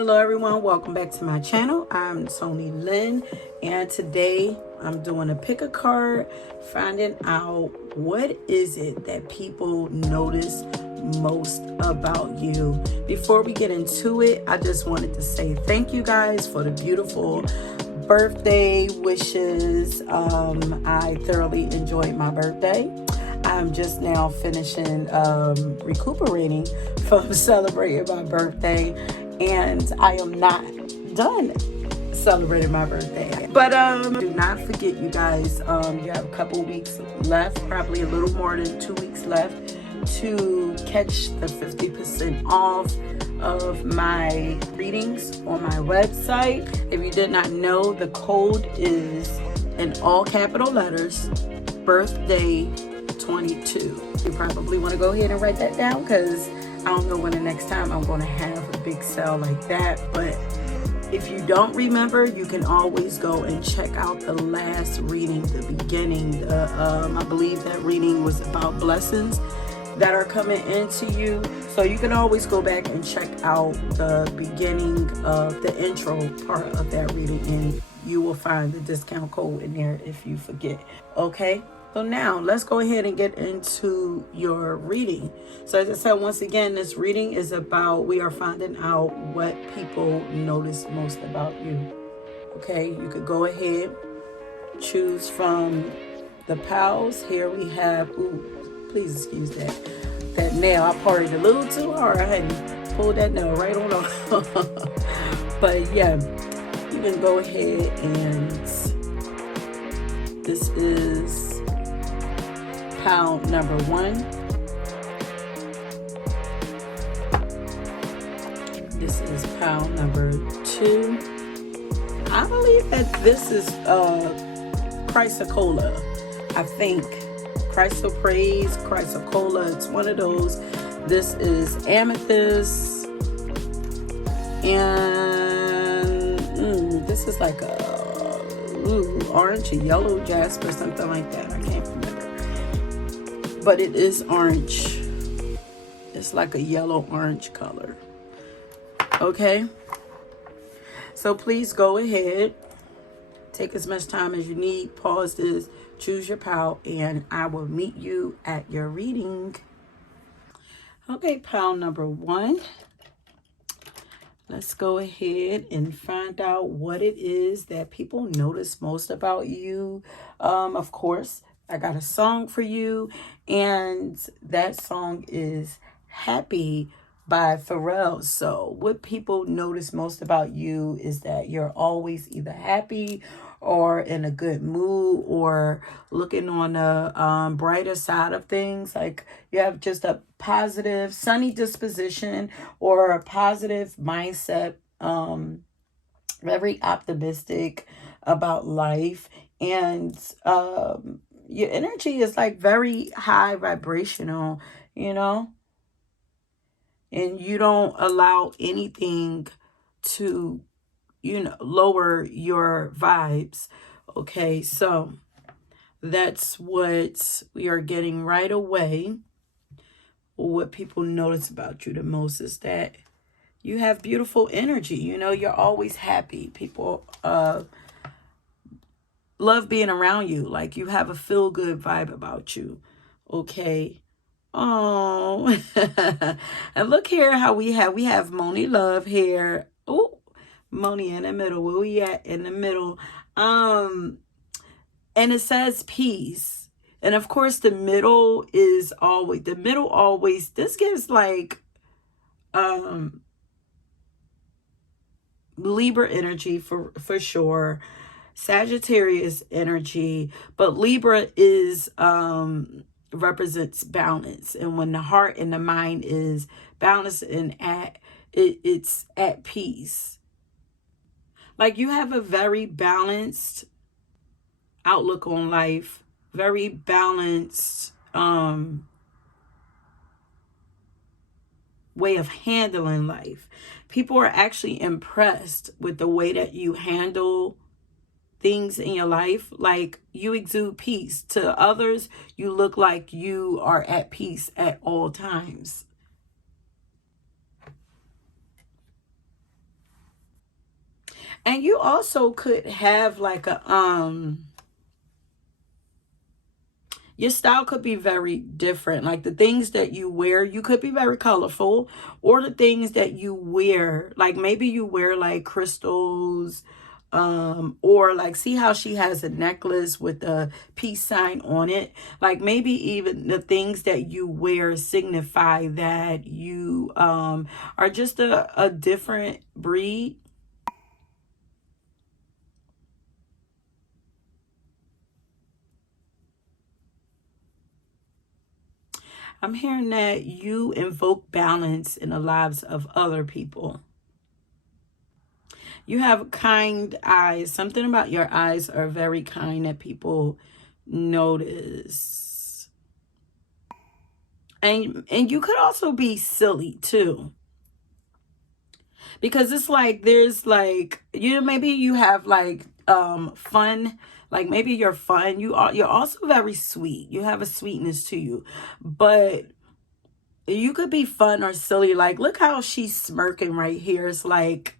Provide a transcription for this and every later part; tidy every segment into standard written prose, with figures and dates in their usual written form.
Hello everyone, welcome back to my channel. I'm Tony Lynn, and today I'm doing a pick a card, finding out what is it that people notice most about you. Before we get into it, I just wanted to say thank you guys for the beautiful birthday wishes. I thoroughly enjoyed my birthday. I'm just now finishing recuperating from celebrating my birthday, and I am not done celebrating my birthday. But do not forget, you guys, you have a couple weeks left, probably a little more than 2 weeks left, to catch the 50% off of my readings on my website. If you did not know, the code is in all capital letters, birthday 22. You probably want to go ahead and write that down, because I don't know when the next time I'm going to have a big sale like that. But if you don't remember, you can always go and check out the last reading, the beginning. I believe that reading was about blessings that are coming into you. So you can always go back and check out the beginning of the intro part of that reading, and you will find the discount code in there if you forget. Okay? So now let's go ahead and get into your reading. So as I said, once again, this reading is about, we are finding out what people notice most about you. Okay, you could go ahead, choose from the piles. Here we have, ooh, please excuse that nail. I partied a little too hard. I hadn't pulled that nail right on off. But yeah, you can go ahead and this is pile number 1. This is pile number 2. I believe that this is chrysocolla. I think chrysoprase, chrysocolla. It's one of those. This is amethyst, and this is like a orange or yellow jasper, something like that. I can't remember. But it is orange. It's like a yellow orange color. Okay, so please go ahead, take as much time as you need, pause this, choose your pile, and I will meet you at your reading. Okay, pile number 1. Let's go ahead and find out what it is that people notice most about you. Of course, I got a song for you, and that song is Happy by Pharrell. So what people notice most about you is that you're always either happy or in a good mood or looking on the brighter side of things. Like you have just a positive, sunny disposition or a positive mindset, very optimistic about life. And your energy is like very high vibrational, you know, and you don't allow anything to, lower your vibes. Okay, so that's what we are getting right away. What people notice about you the most is that you have beautiful energy. You're always happy. People love being around you. Like you have a feel good vibe about you. Okay. Oh, and look here how we have Moni Love here. Oh, Moni in the middle. Where we at in the middle? And it says peace. And of course the middle always, this gives like Libra energy for sure. Sagittarius energy, but Libra is represents balance, and when the heart and the mind is balanced and it's at peace. Like you have a very balanced outlook on life, very balanced way of handling life. People are actually impressed with the way that you handle things in your life. Like you exude peace. To others, you look like you are at peace at all times. And you also could have like a your style could be very different. Like the things that you wear, you could be very colorful, or the things that you wear, like maybe you wear like crystals, or like, see how she has a necklace with a peace sign on it. Like maybe even the things that you wear signify that you are just a different breed. I'm hearing that you invoke balance in the lives of other people. You have kind eyes. Something about your eyes are very kind that people notice. And you could also be silly too. Because it's like there's like, you know, maybe you have like fun, like maybe you're fun. You're also very sweet. You have a sweetness to you. But you could be fun or silly. Like look how she's smirking right here. It's like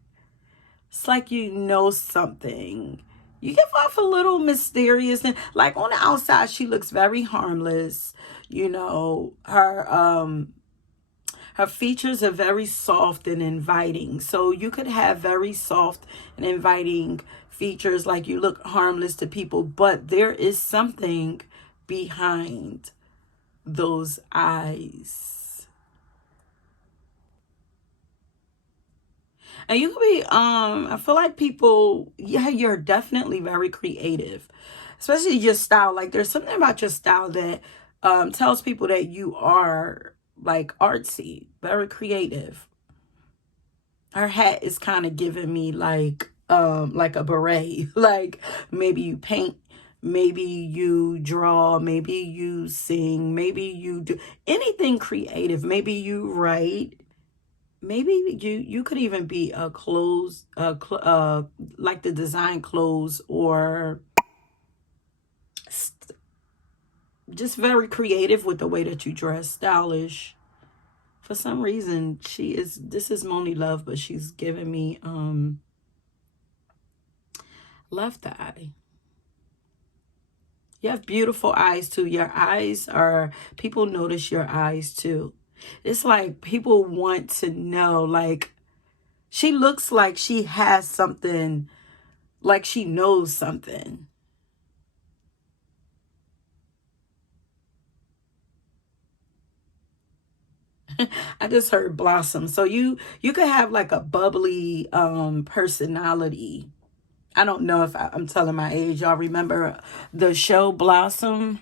you know something. You give off a little mysterious, and like on the outside she looks very harmless. You know, her features are very soft and inviting. So you could have very soft and inviting features, like you look harmless to people, but there is something behind those eyes. And you could be, I feel like people, yeah, you're definitely very creative, especially your style. Like there's something about your style that tells people that you are like artsy, very creative. Her hat is kind of giving me like a beret. Like maybe you paint, maybe you draw, maybe you sing, maybe you do anything creative, maybe you write. Maybe you could even be a clothes like the design clothes, or just very creative with the way that you dress, stylish. For some reason, this is Moni Love, but she's giving me left eye. You have beautiful eyes too. Your eyes are, people notice your eyes too. It's like people want to know, like she looks like she has something, like she knows something. I just heard blossom. So you could have like a bubbly personality. I don't know if I'm telling my age. Y'all remember the show Blossom?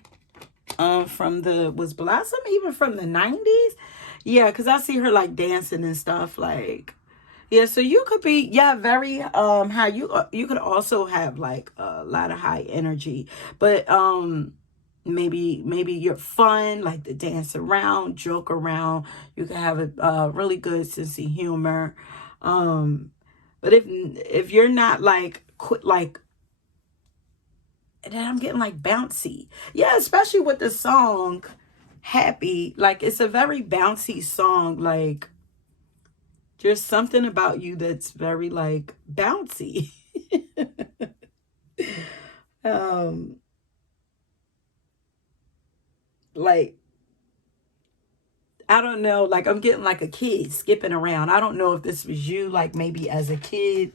From the, was Blossom even from the 90s? Yeah, because I see her like dancing and stuff, like, yeah. So you could be, yeah, very high. You could also have like a lot of high energy, but maybe you're fun, like to dance around, joke around. You can have a really good sense of humor. um but if you're not like quit like, and then I'm getting like bouncy. Yeah, especially with the song Happy. Like it's a very bouncy song. Like there's something about you that's very like bouncy. um like I don't know, like I'm getting like a kid skipping around. I don't know if this was you, like maybe as a kid.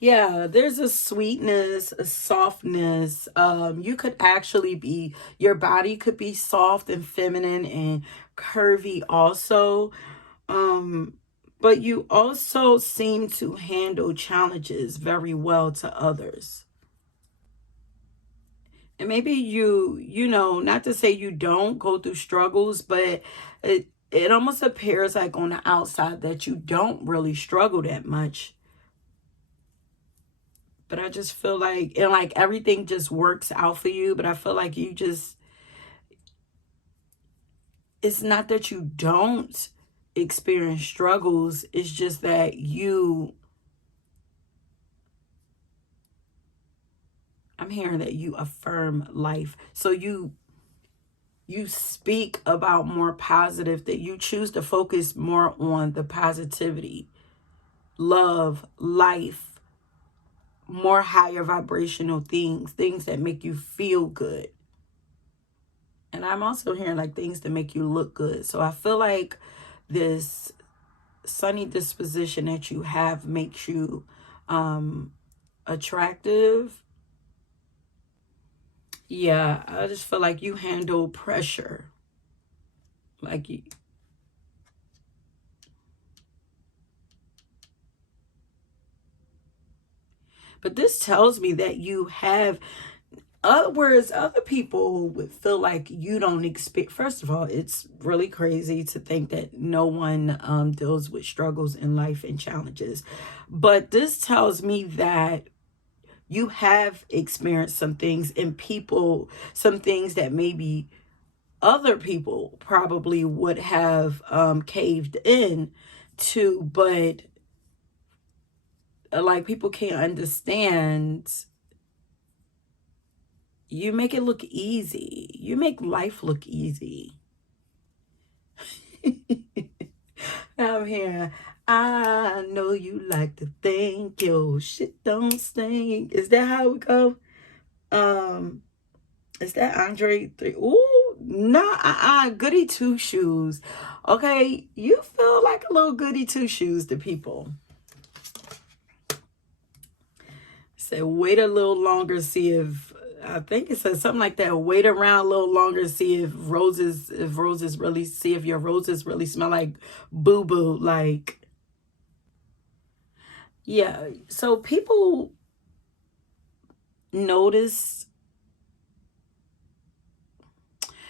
Yeah, there's a sweetness, a softness. You could actually be, your body could be soft and feminine and curvy also. Um, but you also seem to handle challenges very well to others. And maybe you know, not to say you don't go through struggles, but it almost appears like on the outside that you don't really struggle that much. But I just feel like, and like everything just works out for you. But I feel like you just, it's not that you don't experience struggles. It's just that I'm hearing that you affirm life. So You speak about more positive, that you choose to focus more on the positivity, love, life, more higher vibrational things, things that make you feel good. And I'm also hearing like things that make you look good. So I feel like this sunny disposition that you have makes you attractive. Yeah, I just feel like you handle pressure. Like you, but this tells me that you have, other words, other people would feel like you don't expect. First of all, it's really crazy to think that no one deals with struggles in life and challenges. But this tells me that you have experienced some things, and people, some things that maybe other people probably would have caved in to, but like people can't understand. You make it look easy. You make life look easy. I'm here. I know you like to think your shit don't stink. Is that how it go? Um, is that Andre 3? Ooh, nah, goody two shoes. Okay, you feel like a little goody two shoes to people. Say wait a little longer, see if, I think it says something like that. Wait around a little longer, see if roses really, see if your roses really smell like boo boo. Like, yeah. So people notice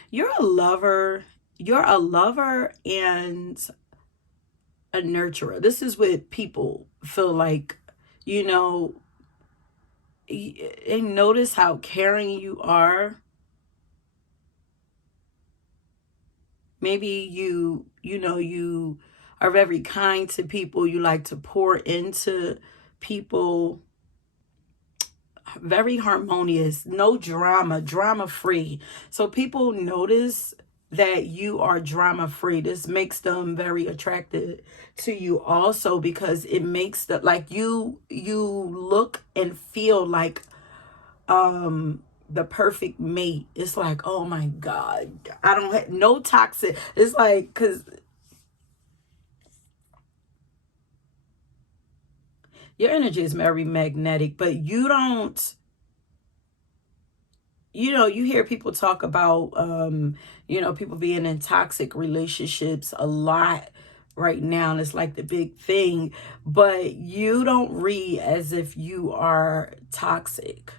you're a lover. You're a lover and a nurturer. This is what people feel like, you know, and notice how caring you are. Maybe you are very kind to people. You like to pour into people. Very harmonious, no drama, drama free. So people notice that you are drama free. This makes them very attracted to you also, because it makes the, like, you look and feel like the perfect mate. It's like, oh my God, I don't have no toxic. It's like, because your energy is very magnetic, but you don't, you hear people talk about, people being in toxic relationships a lot right now. And it's like the big thing, but you don't read as if you are toxic.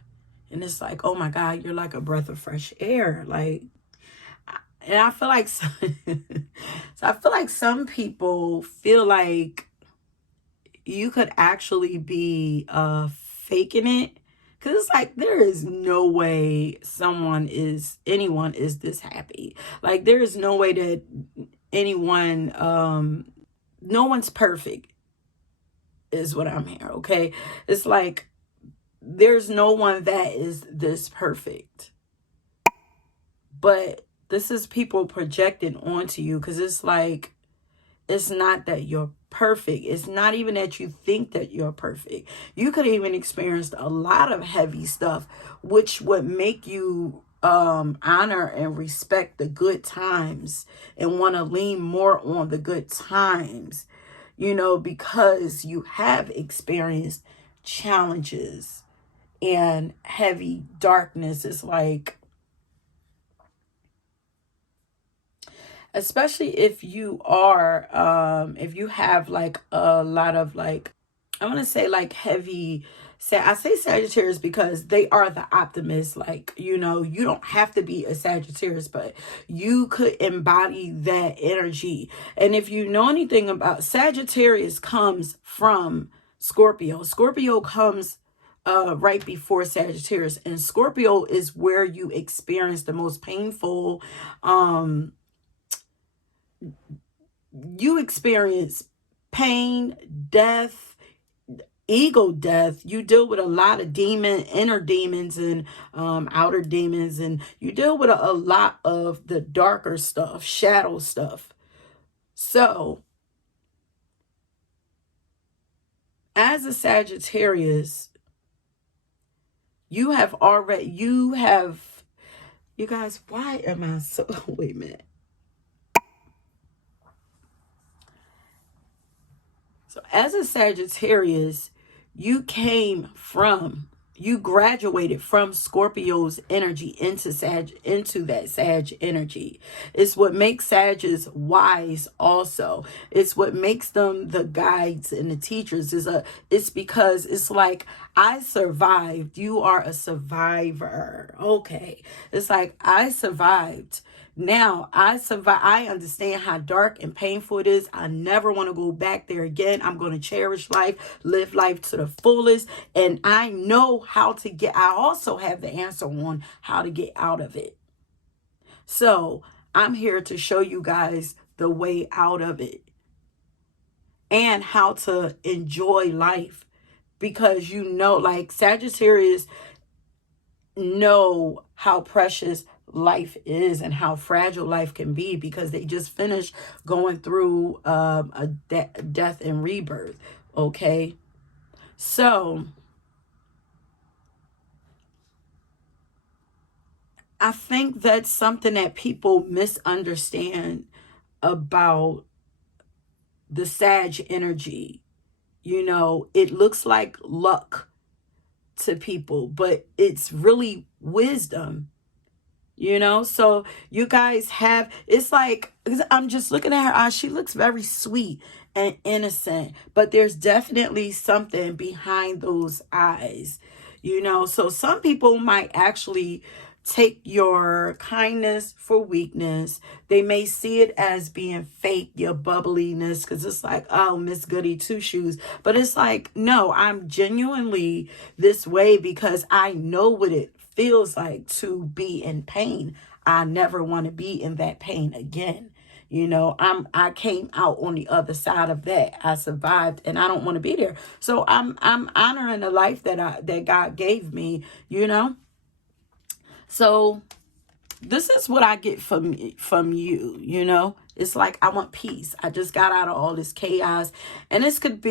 And it's like, oh my God, you're like a breath of fresh air. Like, and I feel like, so I feel like some people feel like you could actually be faking it, because it's like there is no way anyone is this happy. Like there is no way that anyone, no one's perfect is what I'm hearing. Okay, it's like there's no one that is this perfect, but this is people projecting onto you, because it's like, it's not that you're perfect. It's not even that you think that you're perfect. You could even experience a lot of heavy stuff, which would make you honor and respect the good times and want to lean more on the good times, because you have experienced challenges and heavy darkness. It's like, especially if you have like a lot of, like, I want to say like heavy, say, I say Sagittarius because they are the optimists. Like, you don't have to be a Sagittarius, but you could embody that energy. And if you know anything about Sagittarius, comes from Scorpio comes right before Sagittarius, and Scorpio is where you experience the most painful, you experience pain, death, ego death, you deal with a lot of inner demons and outer demons, and you deal with a lot of the darker stuff, shadow stuff. So as a Sagittarius, you guys, why am I so, wait a minute. So as a Sagittarius, you graduated from Scorpio's energy into that Sag energy. It's what makes Sages wise also. It's what makes them the guides and the teachers. It's because it's like, I survived. You are a survivor. Okay. It's like, I survived. Now I survive. I understand how dark and painful it is. I never want to go back there again. I'm going to cherish life, live life to the fullest. And I know how to I also have the answer on how to get out of it. So I'm here to show you guys the way out of it and how to enjoy life, because like Sagittarius know how precious life is and how fragile life can be, because they just finished going through a death and rebirth. Okay, so I think that's something that people misunderstand about the Sag energy. It looks like luck to people, but it's really wisdom. So you guys it's like, I'm just looking at her eyes. She looks very sweet and innocent, but there's definitely something behind those eyes. So some people might actually take your kindness for weakness. They may see it as being fake, your bubbliness, because it's like, oh, Miss Goody Two Shoes. But it's like, no, I'm genuinely this way because I know what it feels like to be in pain. I never want to be in that pain again. I came out on the other side of that. I survived, and I don't want to be there. So I'm honoring the life that God gave me. So this is what I get from you. It's like, I want peace. I just got out of all this chaos, and this could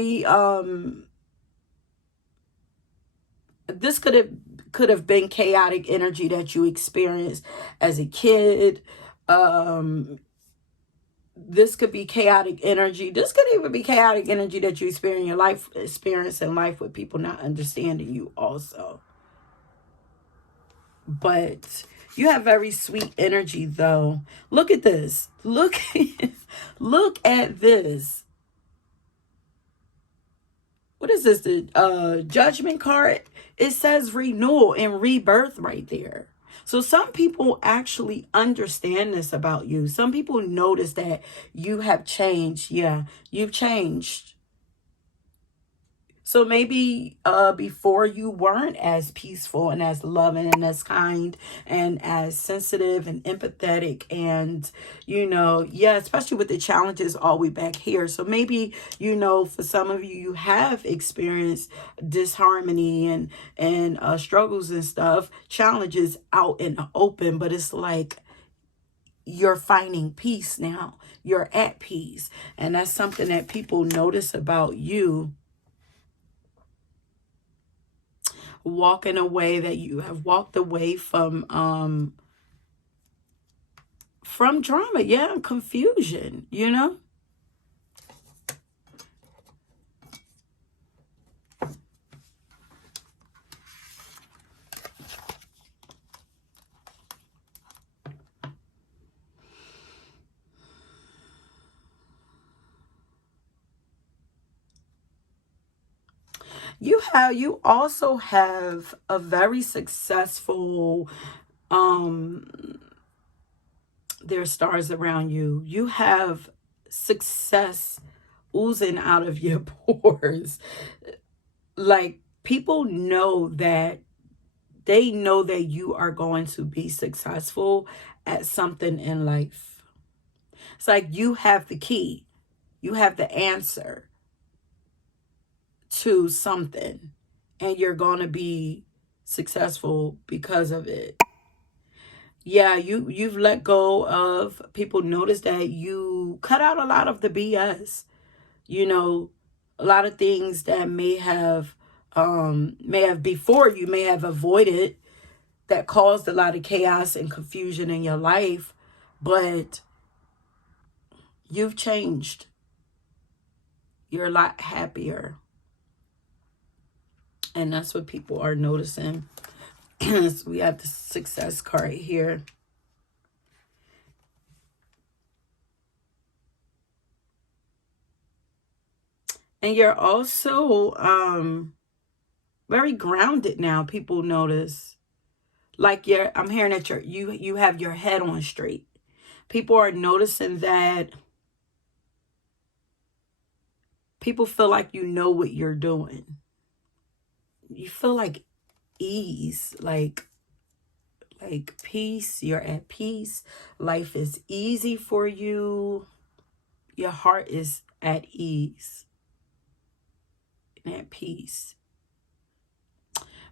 have been chaotic energy that you experienced as a kid. This could be chaotic energy. This could even be chaotic energy that you experience in life with people not understanding you also. But you have very sweet energy, though. Look at this. Look at this. What is this? The Judgment card? It says renewal and rebirth right there. So some people actually understand this about you. Some people notice that you have changed. Yeah, you've changed. So maybe before you weren't as peaceful and as loving and as kind and as sensitive and empathetic, and especially with the challenges all the way back here. So maybe for some of you, you have experienced disharmony and struggles and stuff, challenges out in the open, but it's like you're finding peace now. You're at peace, and that's something that people notice about you. Walking away, that you have walked away from drama, and confusion, You also have a very successful, there's stars around you. You have success oozing out of your pores. Like, people know that you are going to be successful at something in life. It's like you have the key. You have the answer to something, and you're going to be successful because of it. Yeah, you've let go of, people notice that you cut out a lot of the BS. You know, a lot of things that may have before you may have avoided, that caused a lot of chaos and confusion in your life, but you've changed. You're a lot happier. And that's what people are noticing. So we have the success card here. And you're also very grounded now, people notice. Like I'm hearing that you have your head on straight. People are noticing that. People feel like you know what you're doing. You feel like ease, like peace. You're at peace. Life is easy for you. Your heart is at ease and at peace.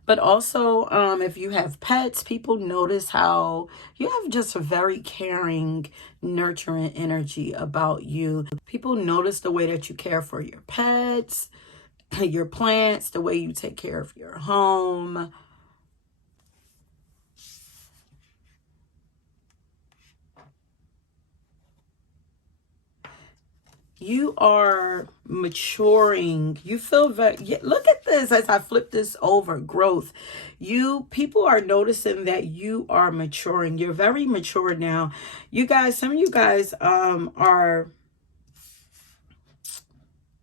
But also, if you have pets, people notice how you have just a very caring, nurturing energy about you. People notice the way that you care for your pets, your plants, the way you take care of your home. You are maturing. You feel very, look at this as I flip this over, growth. People are noticing that you are maturing. You're very mature now. You guys, some of you guys are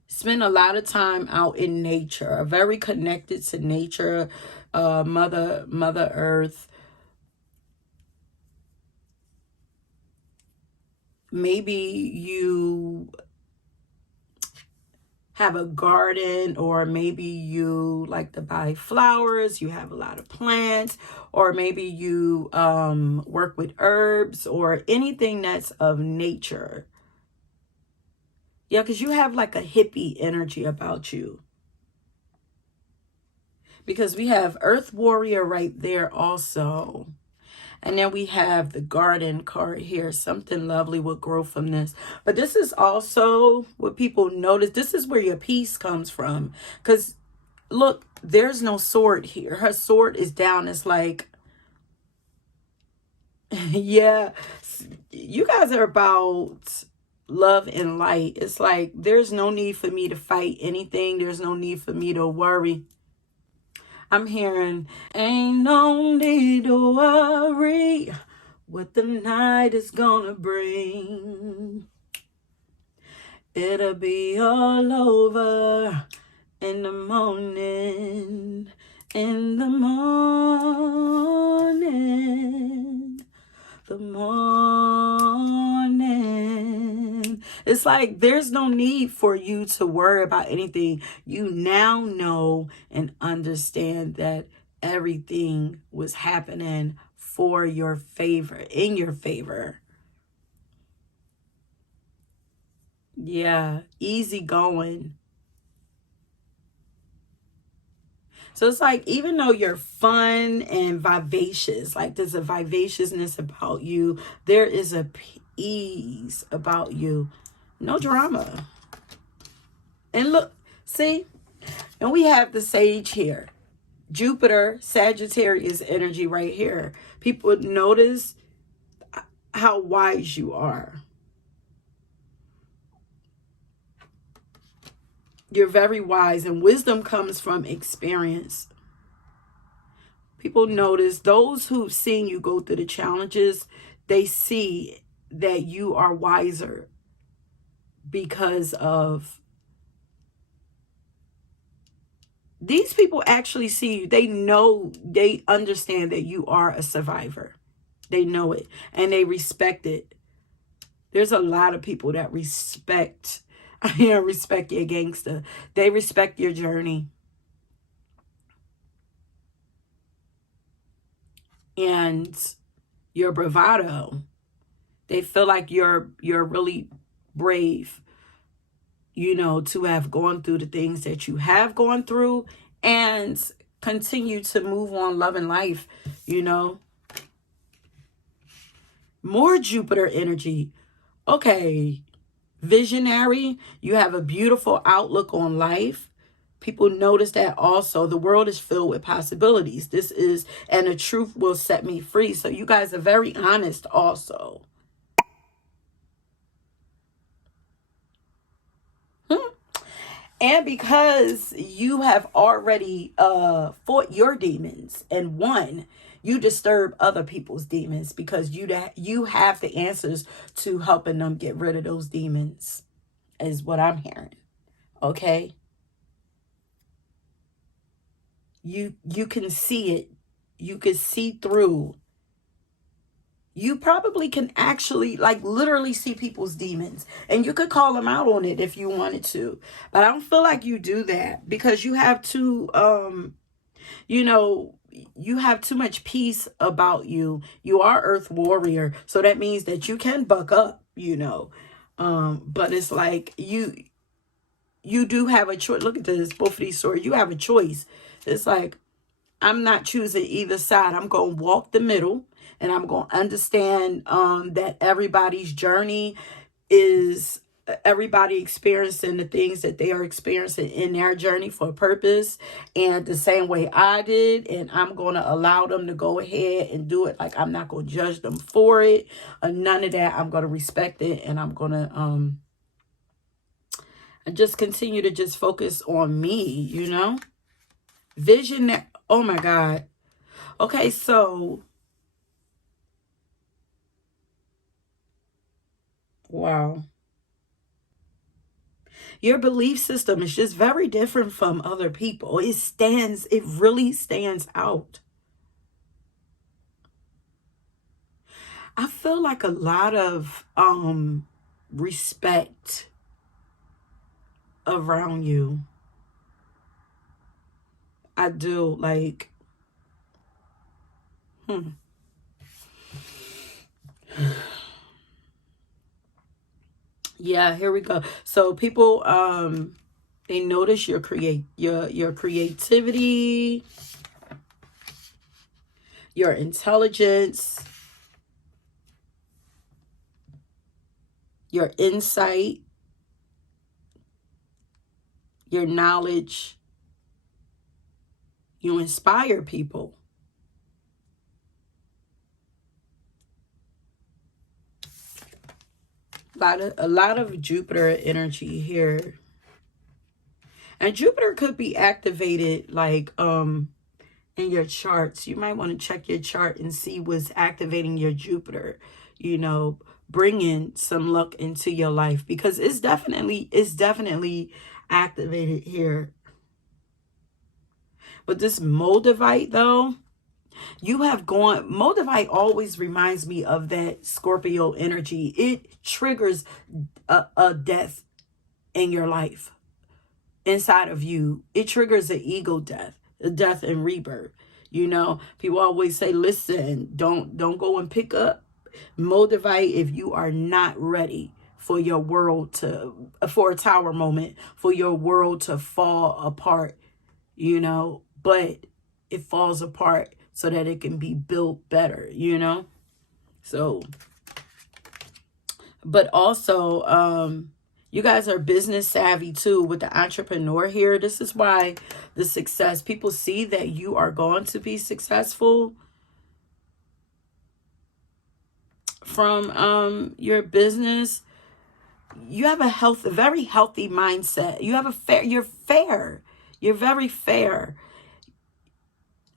spend a lot of time out in nature, are very connected to nature, Mother Earth. Maybe you have a garden, or maybe you like to buy flowers, you have a lot of plants, or maybe you work with herbs or anything that's of nature. Yeah, because you have like a hippie energy about you. Because we have Earth Warrior right there also. And then we have the garden card here. Something lovely will grow from this. But this is also what people notice. This is where your peace comes from. Because, look, there's no sword here. Her sword is down. It's like, yeah, you guys are about love and light. It's like, there's no need for me to fight anything. There's no need for me to worry. I'm hearing, ain't no need to worry what the night is gonna bring. It'll be all over in the morning, in the morning, the morning. It's like there's no need for you to worry about anything. You now know and understand that everything was happening for your favor, in your favor. Yeah, easy going. So it's like, even though you're fun and vivacious, like there's a vivaciousness about you, there is a ease about you. No drama. And look, see? And we have the sage here. Jupiter, Sagittarius energy right here. People notice how wise you are. You're very wise, and wisdom comes from experience. People notice, those who've seen you go through the challenges, they see that you are wiser because of, these people actually see you. They know, they understand that you are a survivor. They know it and they respect it. There's a lot of people that respect, respect your gangster. They respect your journey. And your bravado. They feel like you're really brave. you know, to have gone through the things that you have gone through and continue to move on loving life, you know. More Jupiter energy. Okay, visionary. You have a beautiful outlook on life. People notice that also. The world is filled with possibilities. This is, and the truth will set me free. So you guys are very honest also. And because you have already fought your demons and won, you disturb other people's demons because you have the answers to helping them get rid of those demons, is what I'm hearing. Okay? You can see it. You can see through. You probably can actually, like, literally see people's demons. And you could call them out on it if you wanted to. But I don't feel like you do that because you have too, you know, you have too much peace about you. You are Earth Warrior. So that means that you can buck up, you know. But it's like you do have a choice. Look at this, both of these swords. You have a choice. It's like, I'm not choosing either side. I'm going to walk the middle, and I'm going to understand that everybody's journey is everybody experiencing the things that they are experiencing in their journey for a purpose, and the same way I did. And I'm going to allow them to go ahead and do it. Like, I'm not going to judge them for it. None of that. I'm going to respect it, and I'm going to just continue to just focus on me, you know. Vision. Oh my God. Okay, so wow. Your belief system is just very different from other people. It really stands out. I feel like a lot of respect around you. I do, like, yeah, here we go. So people they notice your creativity, your intelligence, your insight, your knowledge. You inspire people. A lot of Jupiter energy here. And Jupiter could be activated like in your charts. You might want to check your chart and see what's activating your Jupiter, you know, bringing some luck into your life, because it's definitely activated here. But this Moldavite though, you have gone, Moldavite always reminds me of that Scorpio energy. It triggers a death in your life inside of you. It triggers an ego death, a death and rebirth. You know, people always say, listen, don't go and pick up Moldavite if you are not ready for your world to, for a tower moment, for your world to fall apart, you know, but it falls apart so that it can be built better, you know. So, but also, you guys are business savvy too with the entrepreneur here. This is why the success, people see that you are going to be successful from your business. You have a very healthy mindset. You have you're fair. You're very fair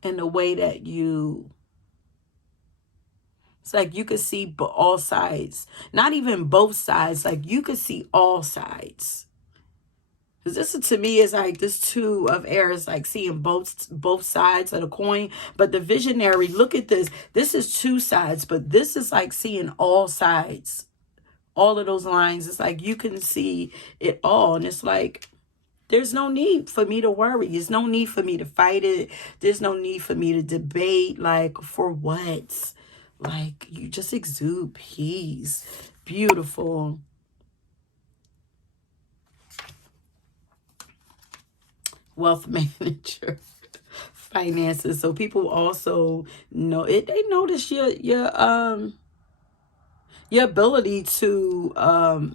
in the way that it's like you could see all sides. Not even both sides. Like you could see all sides. Because this to me is like this two of air is like seeing both sides of the coin. But the visionary, look at this. This is two sides, but this is like seeing all sides. All of those lines. It's like you can see it all. And it's like, there's no need for me to worry. There's no need for me to fight it. There's no need for me to debate. Like, for what? Like, you just exude peace. Beautiful. wealth manager, finances. So people also know it. They notice your ability to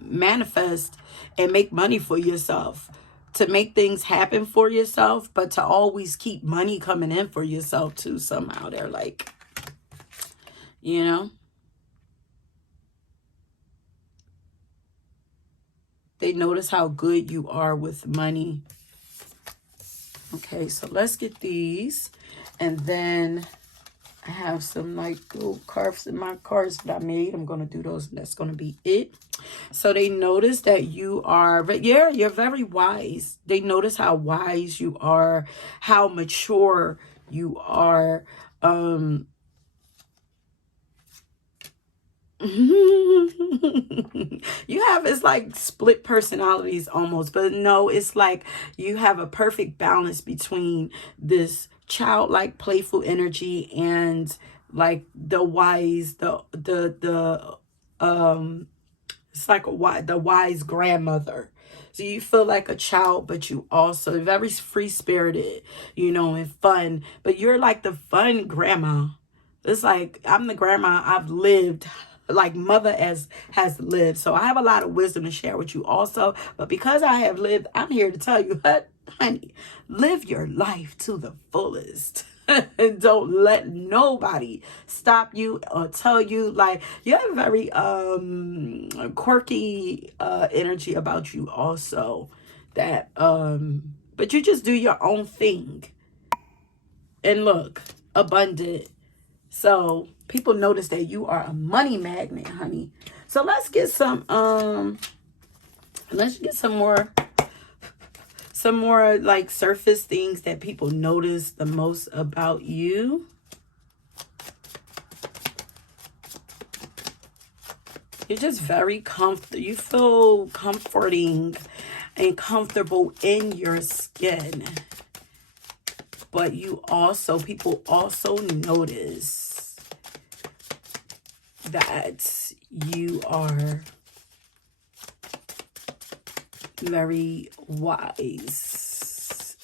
manifest and make money for yourself, to make things happen for yourself, but to always keep money coming in for yourself too. Somehow they're like, you know, they notice how good you are with money. Okay, so let's get these. And then I have some like little cards in my cards that I made. I'm going to do those. That's going to be it. So they notice that you are, yeah, you're very wise. They notice how wise you are, how mature you are. You have, it's like split personalities almost, but no, it's like you have a perfect balance between this childlike playful energy and like the wise, it's like the wise grandmother. So you feel like a child, but you also very free spirited, you know, and fun, but you're like the fun grandma. It's like I'm the grandma I've lived, like mother as has lived. So I have a lot of wisdom to share with you also. But because I have lived, I'm here to tell you, honey, live your life to the fullest. And don't let nobody stop you or tell you. Like, you have a very quirky energy about you also, that but you just do your own thing and look abundant. So people notice that you are a money magnet, honey. So let's get some more like surface things that people notice the most about you. You're just very comfortable. You feel comforting and comfortable in your skin. But people also notice that you are very wise.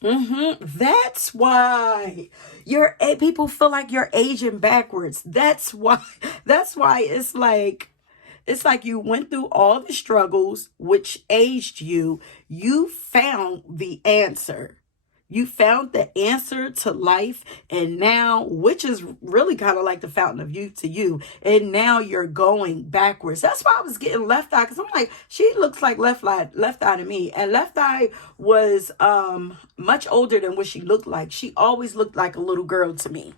That's why people feel like you're aging backwards. That's why it's like you went through all the struggles which aged you. You found the answer. You found the answer to life, and now, which is really kind of like the fountain of youth to you, and now you're going backwards. That's why I was getting Left Eye, because I'm like, she looks like Left Eye to me. And Left Eye was much older than what she looked like. She always looked like a little girl to me.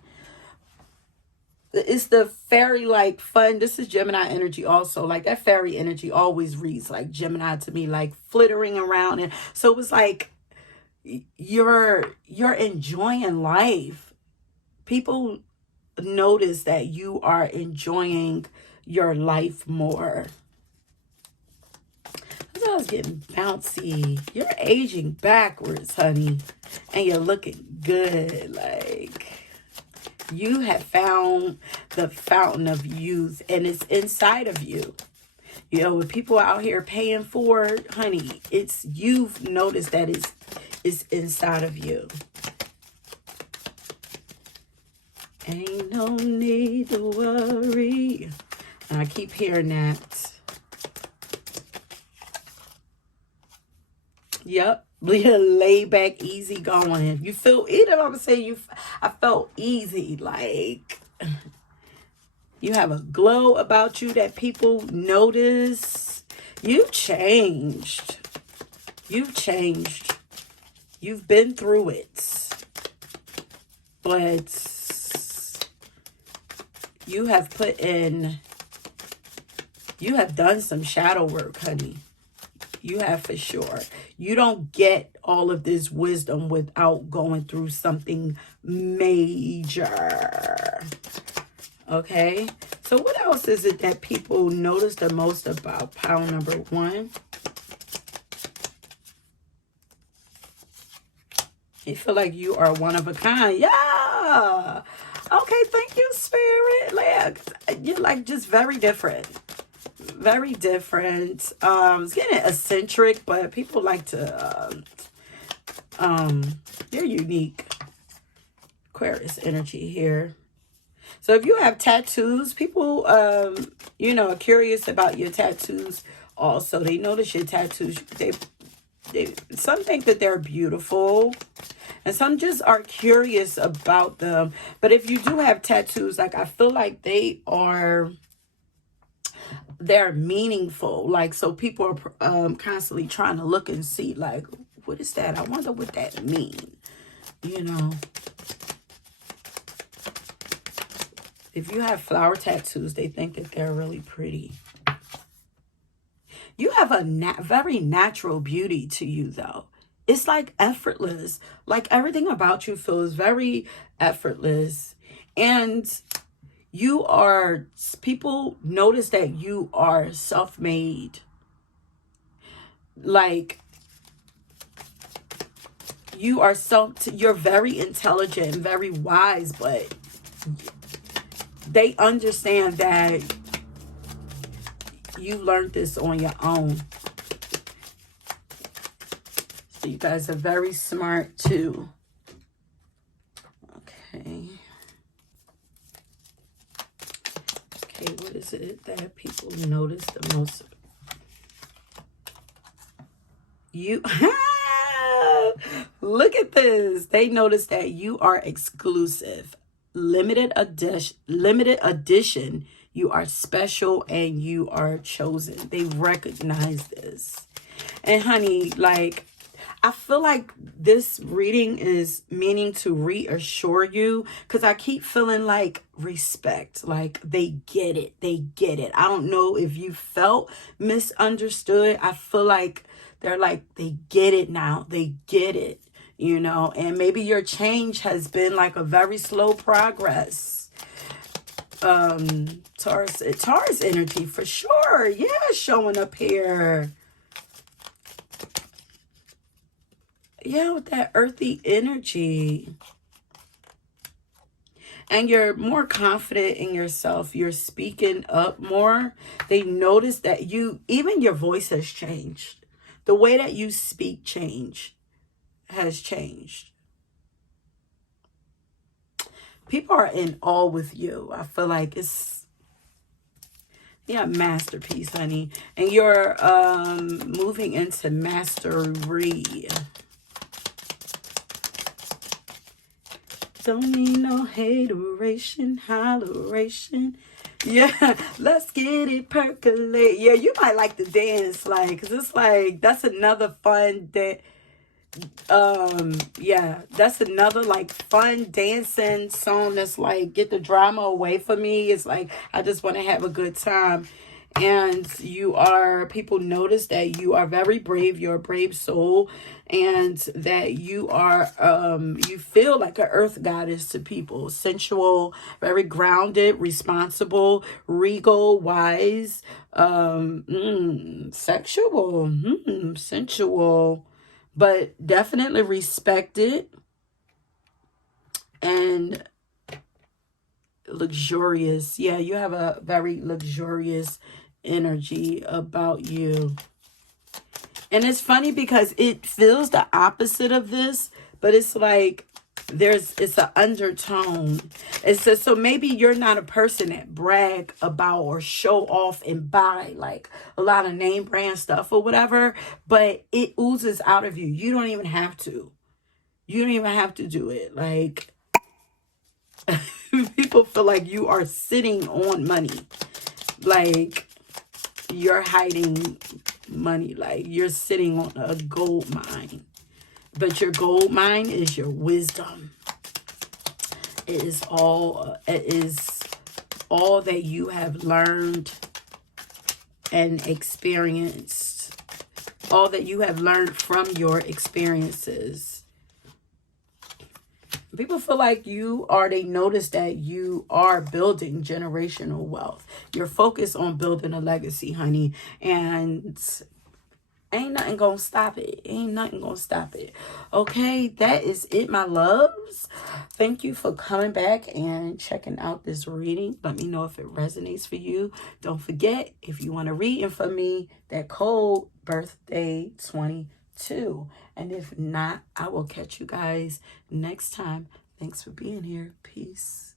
It's the fairy like fun. This is Gemini energy also. Like that fairy energy always reads like Gemini to me, like flittering around. And so it was like, you're enjoying life. People notice that you are enjoying your life more. I was getting bouncy. You're aging backwards, honey, and you're looking good. Like, you have found the fountain of youth, and it's inside of you. You know, with people out here paying for it, honey, it's, you've noticed that it's inside of you. Ain't no need to worry. And I keep hearing that. Yep. Lay back, easy going. You feel, either I'm saying I felt easy. Like, you have a glow about you that people notice. You've changed. You've changed. You've been through it. But you have done some shadow work, honey. You have, for sure. You don't get all of this wisdom without going through something major. Okay? So what else is it that people notice the most about pile number 1? You feel like you are one of a kind. Yeah. Okay, thank you, Spirit. Like, you're like just very different. very different. It's getting eccentric, but people like to, they're unique. Aquarius energy here. So if you have tattoos, people, you know, are curious about your tattoos. Also, they notice your tattoos. Some think that they're beautiful, and some just are curious about them. But if you do have tattoos, like, I feel like they're meaningful. Like, so people are constantly trying to look and see, like, what is that? I wonder what that means. You know, if you have flower tattoos, they think that they're really pretty. You have a very natural beauty to you, though. It's like effortless. Like, everything about you feels very effortless. And people notice that you are self-made. Like, you're very intelligent and very wise, but they understand that you learned this on your own. So you guys are very smart too. Okay. Okay, what is it that people notice the most? Look at this. They notice that you are exclusive, limited edition. You are special and you are chosen. They recognize this. And honey, like, I feel like this reading is meaning to reassure you, because I keep feeling like respect. Like, they get it. They get it. I don't know if you felt misunderstood. I feel like they're like, they get it now. They get it, you know. And maybe your change has been like a very slow progress. Taurus energy for sure. Yeah, showing up here. Yeah, with that earthy energy. And you're more confident in yourself. You're speaking up more. They notice that even your voice has changed. The way that you speak has changed. People are in awe with you. I feel like it's, yeah, masterpiece, honey. And you're moving into mastery. Don't need no hateration, holleration. Yeah, let's get it percolate. Yeah, you might like to dance, like, because it's like, that's another fun that. Yeah, that's another like fun dancing song that's like, get the drama away from me. It's like, I just want to have a good time. And people notice that you are very brave. You're a brave soul, and that you are, you feel like an earth goddess to people. Sensual, very grounded, responsible, regal, wise, sexual, sensual, but definitely respected and luxurious. Yeah, you have a very luxurious energy about you. And it's funny because it feels the opposite of this, but it's like it's an undertone. It says, so maybe you're not a person that brag about or show off and buy like a lot of name brand stuff or whatever, but it oozes out of you. You don't even have to. You don't even have to do it. Like, people feel like you are sitting on money. Like, you're hiding money. Like, you're sitting on a gold mine. But your gold mine is your wisdom. It is all that you have learned and experienced. All that you have learned from your experiences. People feel like they notice that you are building generational wealth. You're focused on building a legacy, honey. And Ain't nothing gonna stop it. Ain't nothing gonna stop it. Okay, that is it, my loves. Thank you for coming back and checking out this reading. Let me know if it resonates for you. Don't forget, if you want to read for me, that code birthday 22. And if not, I will catch you guys next time. Thanks for being here. Peace.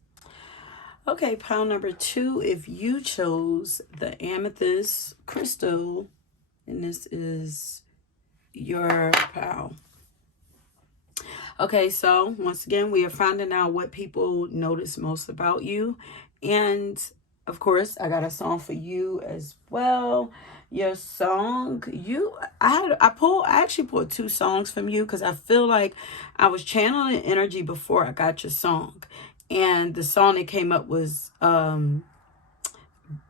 Okay, pile number 2. If you chose the amethyst crystal, and this is your pal. Okay, so once again, we are finding out what people notice most about you. And of course, I got a song for you as well. Your song, I actually pulled 2 songs from you because I feel like I was channeling energy before I got your song. And the song that came up was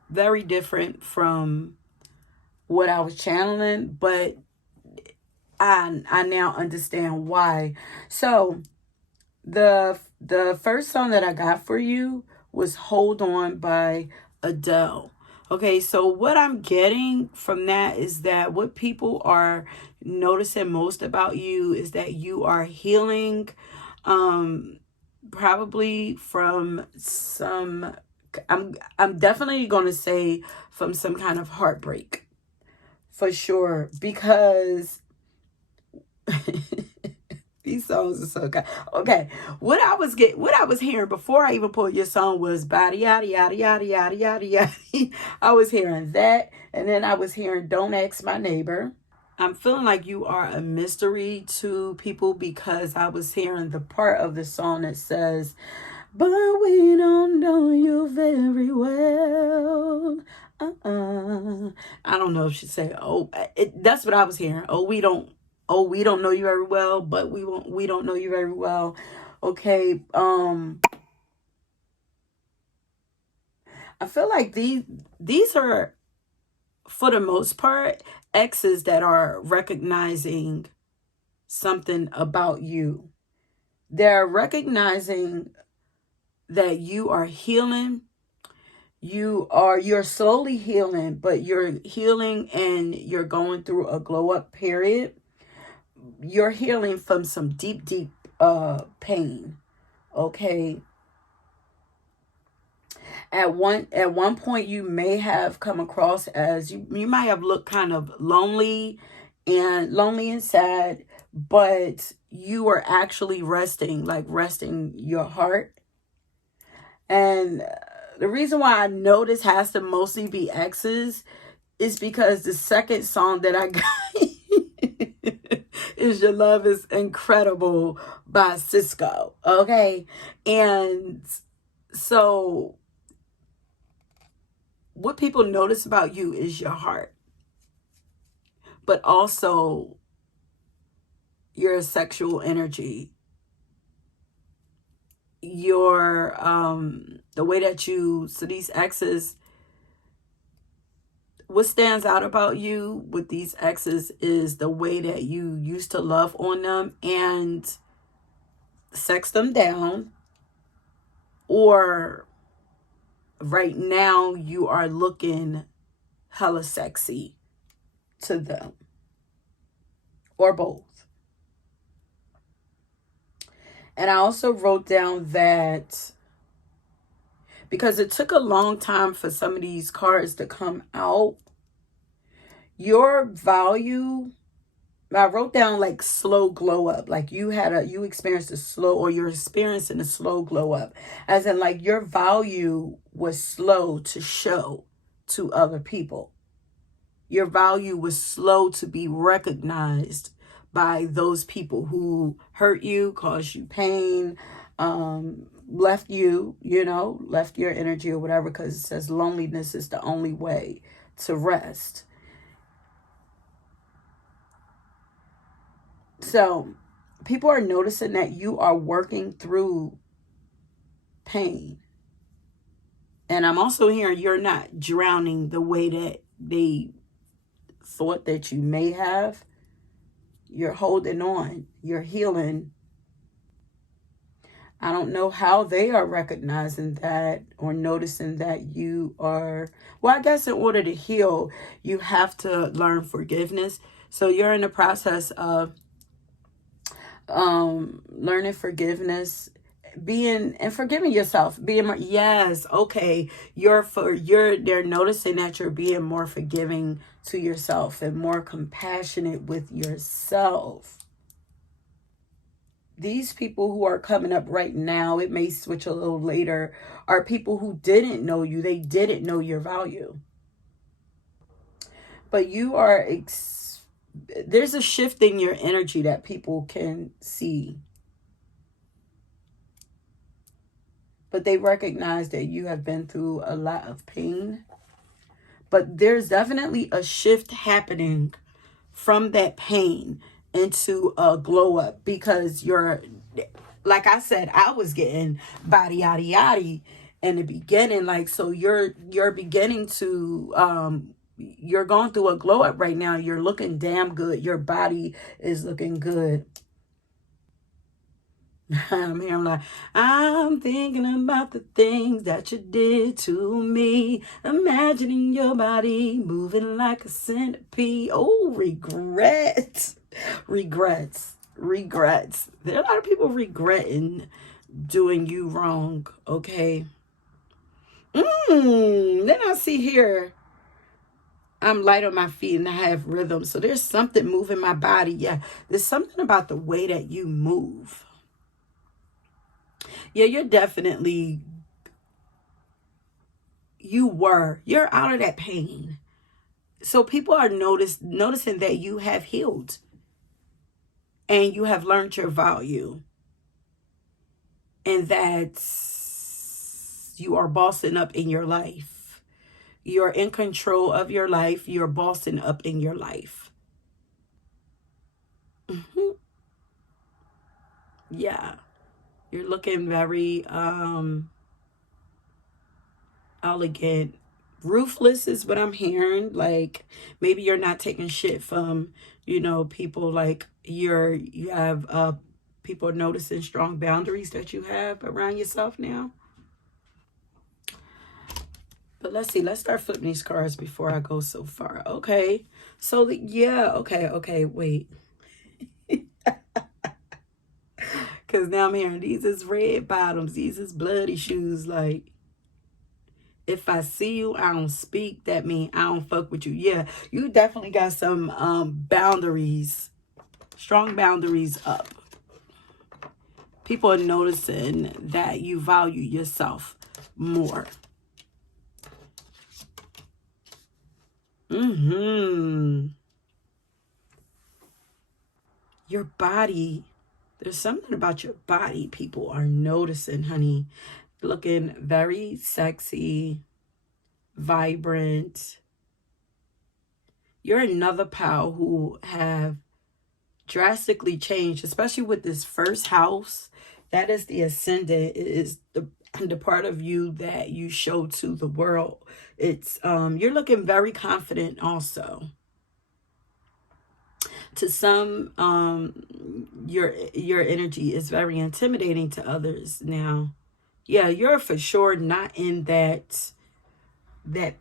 very different from what I was channeling, but I now understand why. So the first song that I got for you was Hold On by Adele. Okay, so what I'm getting from that is that what people are noticing most about you is that you are healing, probably from some, I'm definitely going to say from some kind of heartbreak. For sure, because these songs are so good. Okay, what I was hearing before I even pulled your song was body yada yada yada yada yada yada. I was hearing that, and then I was hearing Don't Ask My Neighbor. I'm feeling like you are a mystery to people because I was hearing the part of the song that says, but we don't know you very well. I don't know if she said, oh, that's what I was hearing. We don't know you very well, but we don't know you very well. Okay. I feel like these are, for the most part, exes that are recognizing something about you. They're recognizing that you are healing. You're slowly healing, but you're healing and you're going through a glow up period. You're healing from some deep pain. Okay. At one point you may have come across as you might have looked kind of lonely and sad, but you are actually resting your heart. And the reason why I know this has to mostly be exes is because the second song that I got is Your Love Is Incredible by Cisco. Okay. And so what people notice about you is your heart, but also your sexual energy, your the way that so these exes, what stands out about you with these exes is the way that you used to love on them and sex them down, or right now you are looking hella sexy to them, or both. And I also wrote down that because it took a long time for some of these cards to come out, your value, I wrote down like slow glow up, like you experienced a slow, or you're experiencing a slow glow up, as in like your value was slow to show to other people. Your value was slow to be recognized by those people who hurt you, caused you pain, left your energy or whatever, because it says loneliness is the only way to rest. So people are noticing that you are working through pain. And I'm also hearing you're not drowning the way that they thought that you may have. You're holding on. You're healing. I don't know how they are recognizing that or noticing that you are, well, I guess in order to heal, you have to learn forgiveness. So you're in the process of learning forgiveness, being and forgiving yourself, being more, yes, okay, they're noticing that you're being more forgiving to yourself and more compassionate with yourself. These people who are coming up right now, it may switch a little later, are people who didn't know you. They didn't know your value. But you are there's a shift in your energy that people can see. But they recognize that you have been through a lot of pain. But there's definitely a shift happening from that pain into a glow up, because you're, like I said, I was getting body yaddy yaddy in the beginning. Like, so you're beginning to you're going through a glow up right now. You're looking damn good. Your body is looking good. I'm here, I'm like, I'm thinking about the things that you did to me, imagining your body moving like a centipede. Oh, regrets. There are a lot of people regretting doing you wrong, okay? Then I see here, I'm light on my feet and I have rhythm. So there's something moving my body. Yeah, there's something about the way that you move. Yeah, you're definitely, you're out of that pain. So people are noticing that you have healed and you have learned your value, and that you are bossing up in your life. You're in control of your life. You're bossing up in your life. Yeah. You're looking very elegant. Ruthless is what I'm hearing. Like, maybe you're not taking shit from, people. Like, you have people noticing strong boundaries that you have around yourself now. But let's see. Let's start flipping these cards before I go so far. Okay. So, yeah. Okay. Wait. Because now I'm hearing these is red bottoms. These is bloody shoes. Like, if I see you, I don't speak. That means I don't fuck with you. Yeah, you definitely got some boundaries. Strong boundaries up. People are noticing that you value yourself more. Your body. There's something about your body people are noticing, honey. Looking very sexy, vibrant. You're another pal who have drastically changed, especially with this first house. That is the ascendant. It is the part of you that you show to the world. It's you're looking very confident also. To some, your energy is very intimidating to others now. Yeah, you're for sure not in that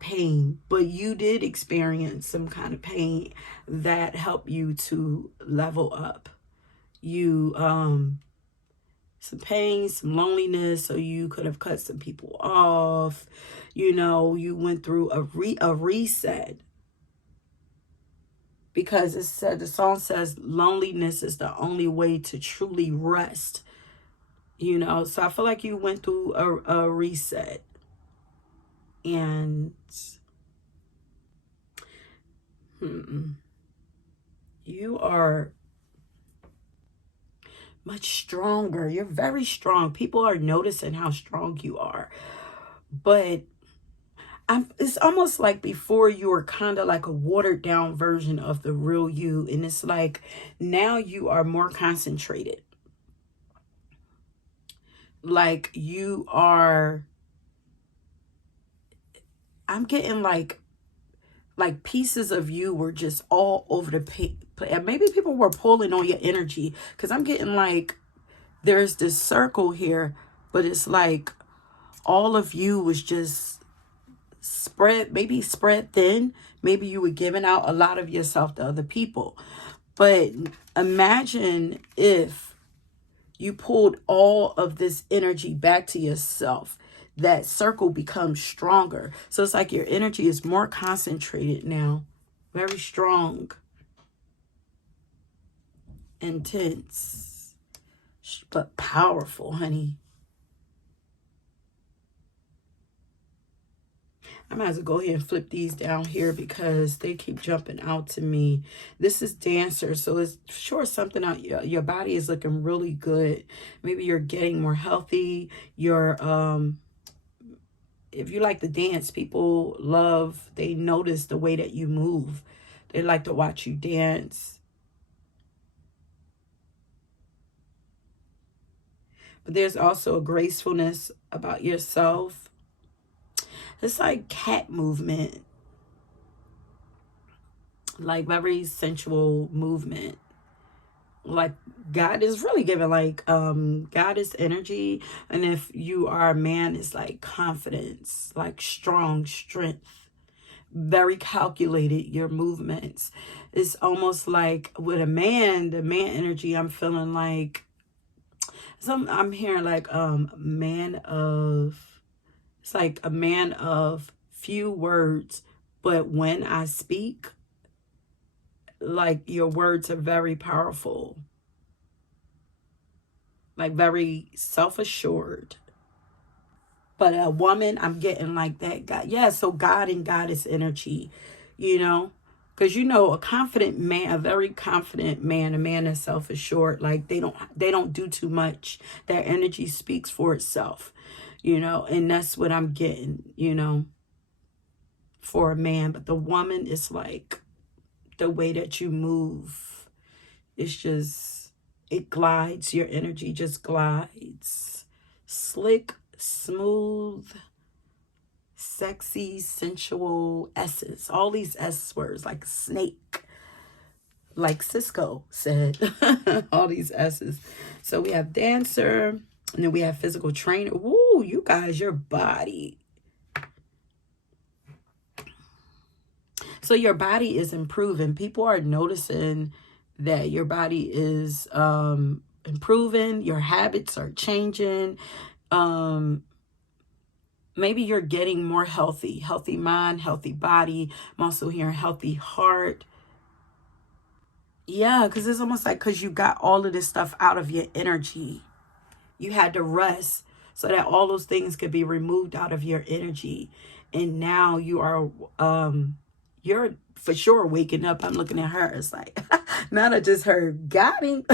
pain, but you did experience some kind of pain that helped you to level up. You some pain, some loneliness, so you could have cut some people off. You went through a reset, because it said, the song says, loneliness is the only way to truly rest. So I feel like you went through a reset. And you are much stronger. You're very strong. People are noticing how strong you are. But it's almost like before you were kind of like a watered down version of the real you. And it's like now you are more concentrated. Like you are, I'm getting like pieces of you were just all over the place. Maybe people were pulling on your energy, because I'm getting like there's this circle here, but it's like all of you was just maybe spread thin. Maybe you were giving out a lot of yourself to other people. But imagine if you pulled all of this energy back to yourself. That circle becomes stronger. So it's like your energy is more concentrated now. Very strong. Intense. But powerful, honey. I might as well go ahead and flip these down here because they keep jumping out to me. This is Dancer, so it's sure something out. Your body is looking really good. Maybe you're getting more healthy. You're if you like to dance, people they notice the way that you move. They like to watch you dance. But there's also a gracefulness about yourself. It's like cat movement. Like very sensual movement. Like God is really giving like goddess energy. And if you are a man, it's like confidence, like strong strength. Very calculated, your movements. It's almost like with a man, the man energy, I'm feeling like I'm hearing like man of, it's like a man of few words, but when I speak, like your words are very powerful, like very self-assured. But a woman, I'm getting like that God. Yeah, so God and goddess energy, you know, because you know a confident man, a very confident man, a man that's self-assured, like they don't do too much. Their energy speaks for itself, you know, and that's what I'm getting, you know, for a man. But the woman is like the way that you move. It's just, it glides. Your energy just glides. Slick, smooth, sexy, sensual S's. All these S words, like snake, like Cisco said. All these S's. So we have dancer, and then we have physical trainer. Woo, you guys, your body. So your body is improving. People are noticing that your body is improving. Your habits are changing. Maybe you're getting more healthy. Healthy mind, healthy body. I'm also hearing healthy heart. Yeah, because it's almost like because you got all of this stuff out of your energy. You had to rest so that all those things could be removed out of your energy. And now you are, you're for sure waking up. I'm looking at her. It's like, now that I just heard, got him.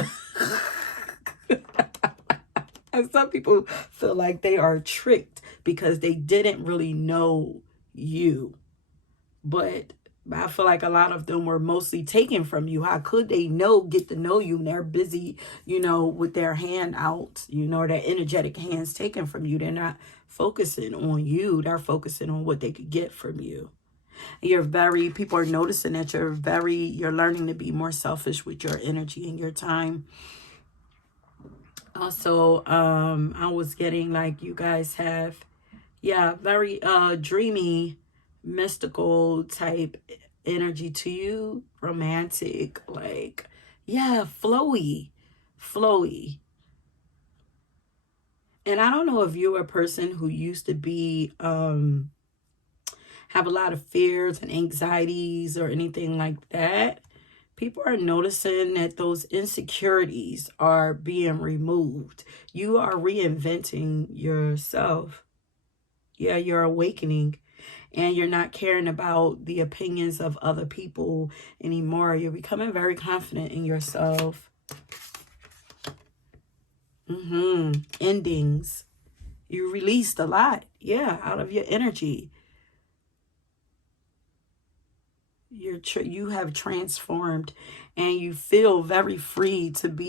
And some people feel like they are tricked because they didn't really know you. But I feel like a lot of them were mostly taken from you. How could they get to know you? And they're busy, you know, with their hand out, you know, their energetic hands taken from you. They're not focusing on you. They're focusing on what they could get from you. People are noticing that you're learning to be more selfish with your energy and your time. Also, I was getting like you guys have, yeah, very dreamy, mystical type energy to you, romantic, like, yeah, flowy. And I don't know if you're a person who used to be, have a lot of fears and anxieties or anything like that. People are noticing that those insecurities are being removed. You are reinventing yourself. Yeah, you're awakening. And you're not caring about the opinions of other people anymore. You're becoming very confident in yourself. Endings. You released a lot. Yeah, out of your energy. You have transformed and you feel very free to be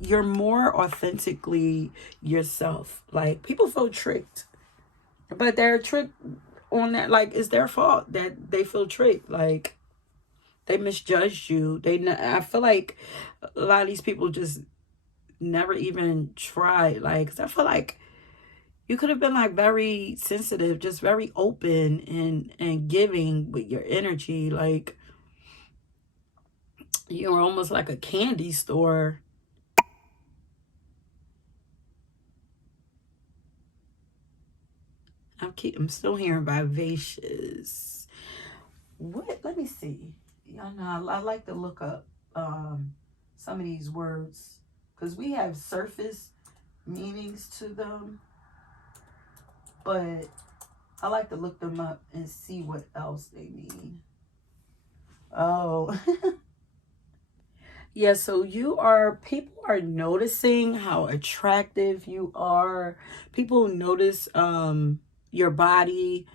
you're more authentically yourself. Like people feel tricked, but they're tricked on that, like it's their fault that they feel tricked, like they misjudged you. I feel like a lot of these people just never even tried, like, 'cause I feel like You could have been like very sensitive, just very open and giving with your energy. Like you were almost like a candy store. I'm still hearing vivacious. What? Let me see. Y'all know I like to look up some of these words because we have surface meanings to them, but I like to look them up and see what else they mean. Oh. Yeah, so people are noticing how attractive you are. People notice your body,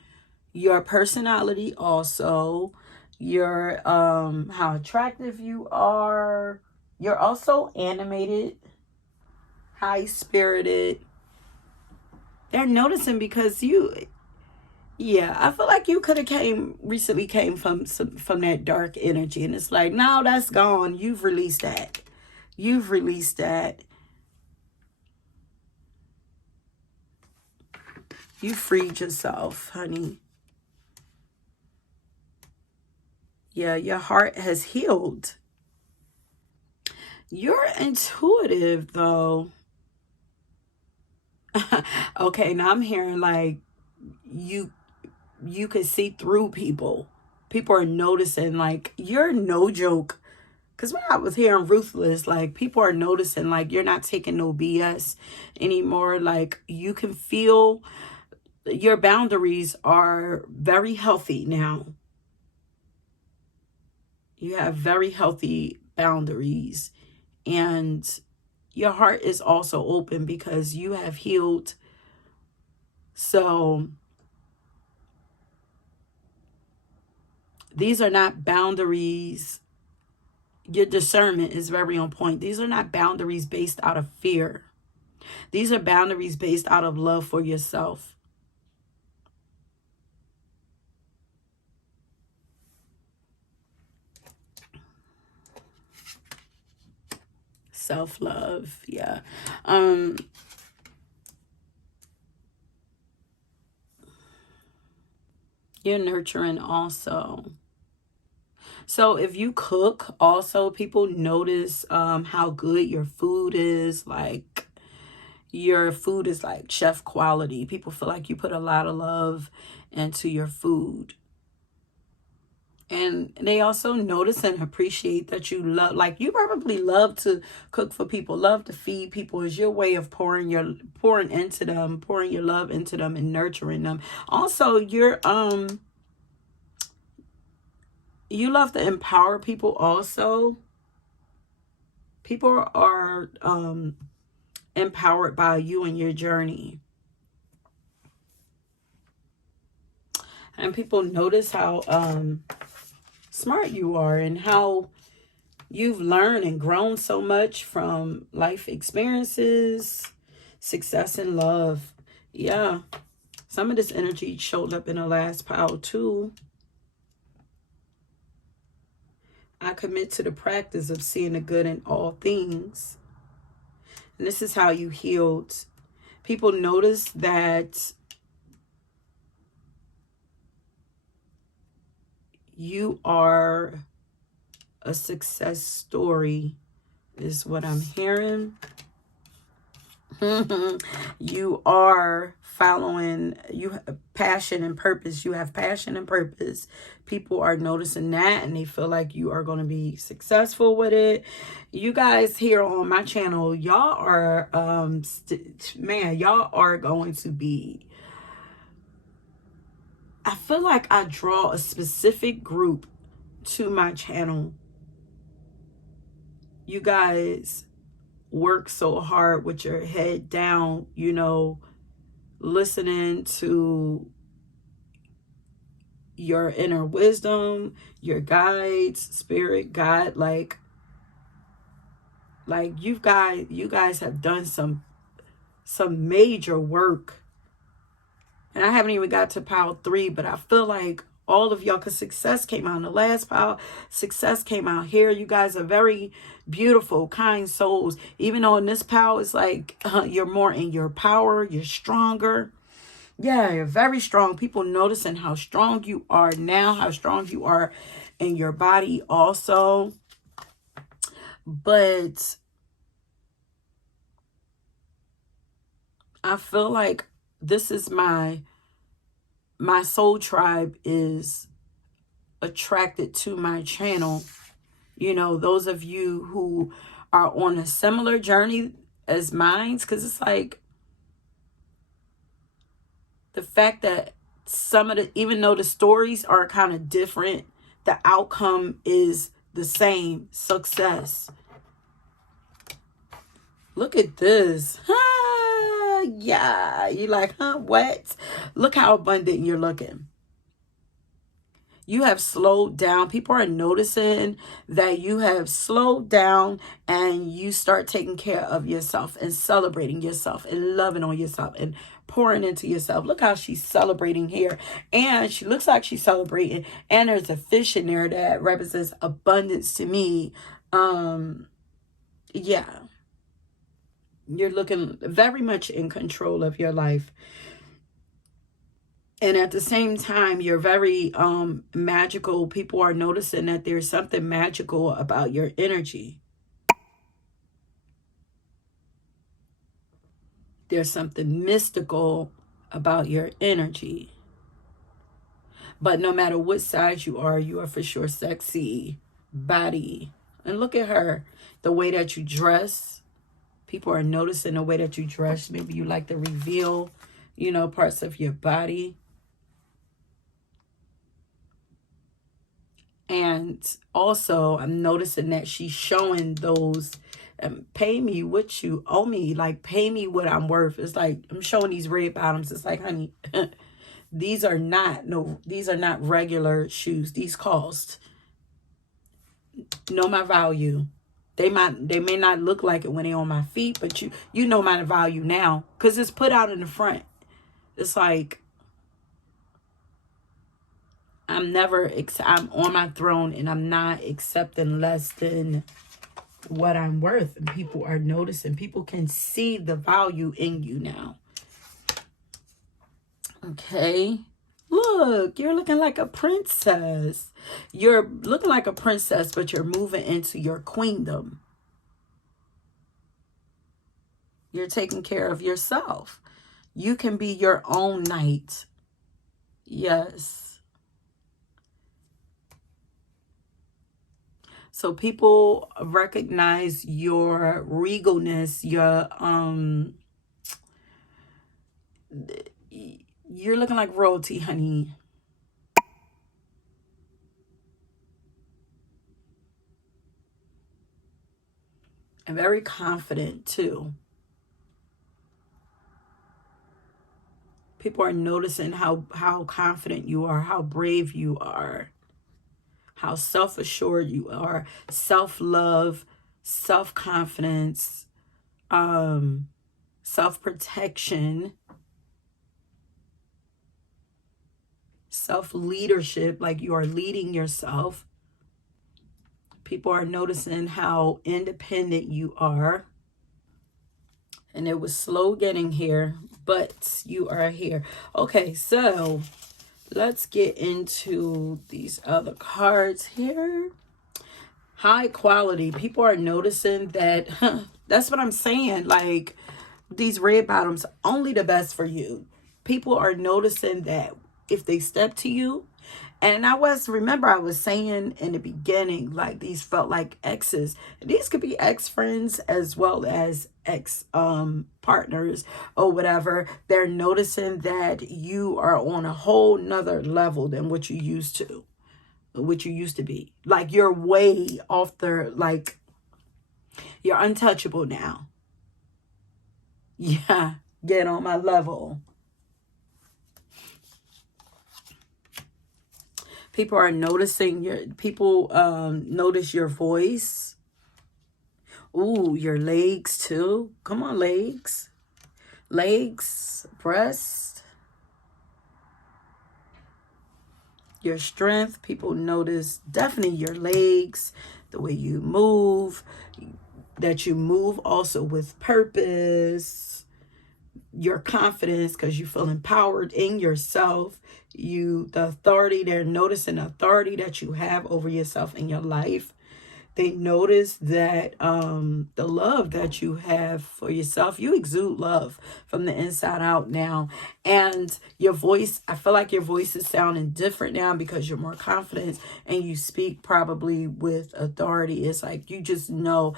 your personality also, your how attractive you are. You're also animated, high-spirited. They're noticing because yeah, I feel like you could have recently came from that dark energy, and it's like, now that's gone. You've released that. You've released that. You freed yourself, honey. Yeah, your heart has healed. You're intuitive, though. Okay, now I'm hearing like you could see through people. People are noticing like you're no joke. Because when I was hearing ruthless, like people are noticing like you're not taking no BS anymore. Like you can feel your boundaries are very healthy now. You have very healthy boundaries. And your heart is also open because you have healed. So these are not boundaries. Your discernment is very on point. These are not boundaries based out of fear. These are boundaries based out of love for yourself. Self-love, yeah. You're nurturing also. So if you cook also, people notice how good your food is. Like your food is like chef quality. People feel like you put a lot of love into your food. And they also notice and appreciate that you love, like you probably love to cook for people, love to feed people. Is your way of pouring into them, pouring your love into them and nurturing them. Also, you love to empower people also. People are empowered by you and your journey. And people notice how smart you are and how you've learned and grown so much from life experiences, success, and love. Yeah. Some of this energy showed up in the last pile too. I commit to the practice of seeing the good in all things. And this is how you healed. People notice that you are a success story, is what I'm hearing. You are following, you have passion and purpose. You have passion and purpose. People are noticing that and they feel like you are going to be successful with it. You guys here on my channel, y'all are man, y'all are going to be, I feel like I draw a specific group to my channel. You guys work so hard with your head down, you know, listening to your inner wisdom, your guides, spirit, God, like you guys have done some major work. And I haven't even got to pile 3, but I feel like all of y'all, because success came out in the last pile. Success came out here. You guys are very beautiful, kind souls. Even though in this pile, it's like you're more in your power. You're stronger. Yeah, you're very strong. People noticing how strong you are now, how strong you are in your body also. But I feel like this is my soul tribe is attracted to my channel. You know, those of you who are on a similar journey as mine, because it's like the fact that some of the, even though the stories are kind of different, the outcome is the same: success. Look at this. Yeah, you're like, what? Look how abundant you're looking. You have slowed down. People are noticing that you have slowed down, and you start taking care of yourself and celebrating yourself and loving on yourself and pouring into yourself. Look how she's celebrating here. And she looks like she's celebrating. And there's a fish in there that represents abundance to me. Yeah. You're looking very much in control of your life. And at the same time, you're very magical. People are noticing that there's something magical about your energy. There's something mystical about your energy. But no matter what size you are for sure sexy body. And look at her. The way that you dress. People are noticing the way that you dress. Maybe you like to reveal, you know, parts of your body. And also, I'm noticing that she's showing those, pay me what you owe me. Like, pay me what I'm worth. It's like, I'm showing these red bottoms. It's like, honey, these are not regular shoes. These cost. Know my value. They may not look like it when they're on my feet, but you know my value now, because it's put out in the front. It's like, I'm on my throne, and I'm not accepting less than what I'm worth. And people are noticing. People can see the value in you now. Okay. Look, you're looking like a princess. You're looking like a princess, but you're moving into your queendom. You're taking care of yourself. You can be your own knight. Yes. So people recognize your regalness, you're looking like royalty, honey. And very confident too. People are noticing how confident you are, how brave you are, how self-assured you are, self-love, self-confidence, self-protection, self-leadership, like you are leading yourself. People are noticing how independent you are. And it was slow getting here, but you are here. Okay, so let's get into these other cards here. High quality. People are noticing that. That's what I'm saying. Like, these red bottoms, only the best for you. People are noticing that if they step to you. And remember I was saying in the beginning, like, these felt like exes. These could be ex-friends as well as ex partners or whatever. They're noticing that you are on a whole nother level than what you used to be. Like, you're way off the, like, you're untouchable now. Yeah, get on my level. People are noticing notice your voice. Ooh, your legs too. Come on, legs. Legs, breast. your strength. People notice definitely your legs, the way you move, that you move also with purpose, your confidence, because you feel empowered in yourself. The authority, they're noticing the authority that you have over yourself in your life. They notice that the love that you have for yourself, you exude love from the inside out now. And your voice, I feel like your voice is sounding different now because you're more confident and you speak probably with authority. It's like you just know.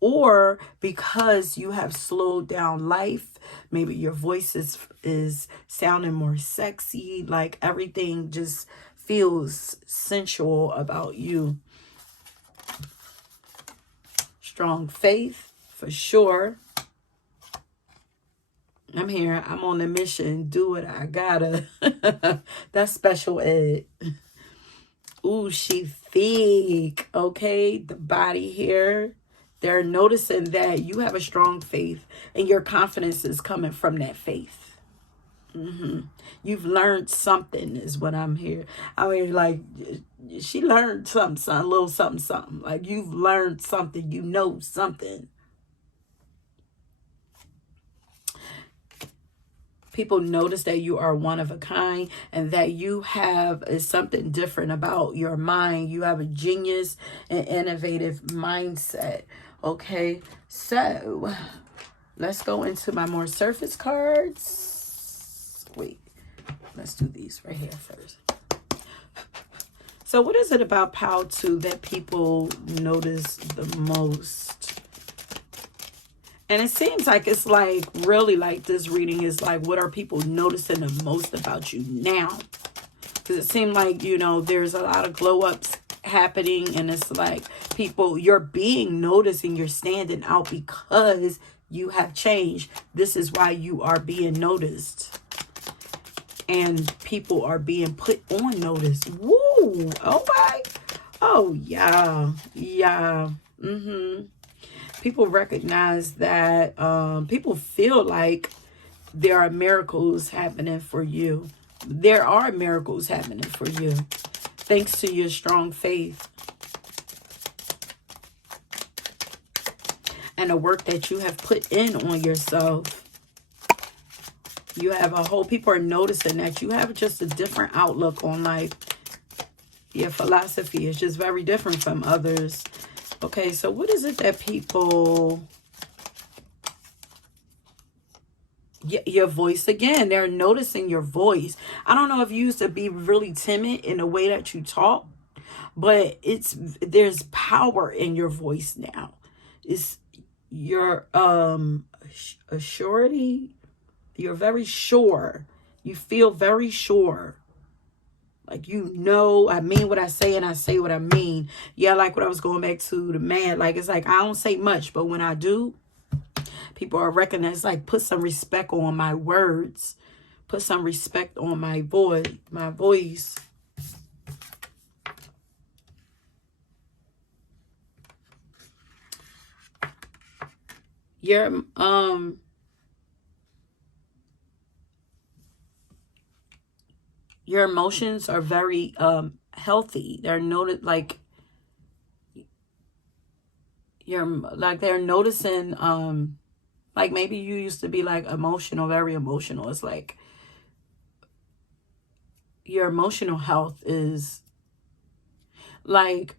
Or because you have slowed down life, maybe your voice is sounding more sexy, like everything just feels sensual about you. Strong faith, for sure. I'm here. I'm on a mission. Do what I gotta. That's special ed. Ooh, she thick. Okay, the body here. They're noticing that you have a strong faith and your confidence is coming from that faith. You've learned something is what I'm here. I mean, like, she learned something, a little something, something. Like, you've learned something, you know something. People notice that you are one of a kind and that you have something different about your mind. You have a genius and innovative mindset. Okay, so let's go into my more surface cards. Wait, let's do these right here first. So what is it about Pile 2 that people notice the most? And it seems like it's like really like this reading is like, what are people noticing the most about you now? Because it seemed like, you know, there's a lot of glow ups happening and it's like people, you're being noticed and you're standing out because you have changed. This is why you are being noticed. And people are being put on notice. Woo! Okay. Oh, yeah. Yeah. People recognize that people feel like there are miracles happening for you. There are miracles happening for you. Thanks to your strong faith. And the work that you have put in on yourself. You have a whole, people are noticing that you have just a different outlook on life. Your philosophy is just very different from others. Okay, so what is it that people... Your voice again. They're noticing your voice. I don't know if you used to be really timid in the way that you talk, but there's power in your voice now. It's your assurity. You're very sure. You feel very sure. Like, you know, I mean what I say and I say what I mean. Yeah, like what I was going back to the man. Like, it's like I don't say much, but when I do, people are recognized. Like, put some respect on my words. Put some respect on my voice. Your emotions are very healthy. They're noted, like they're noticing like maybe you used to be like emotional, very emotional. It's like your emotional health is like,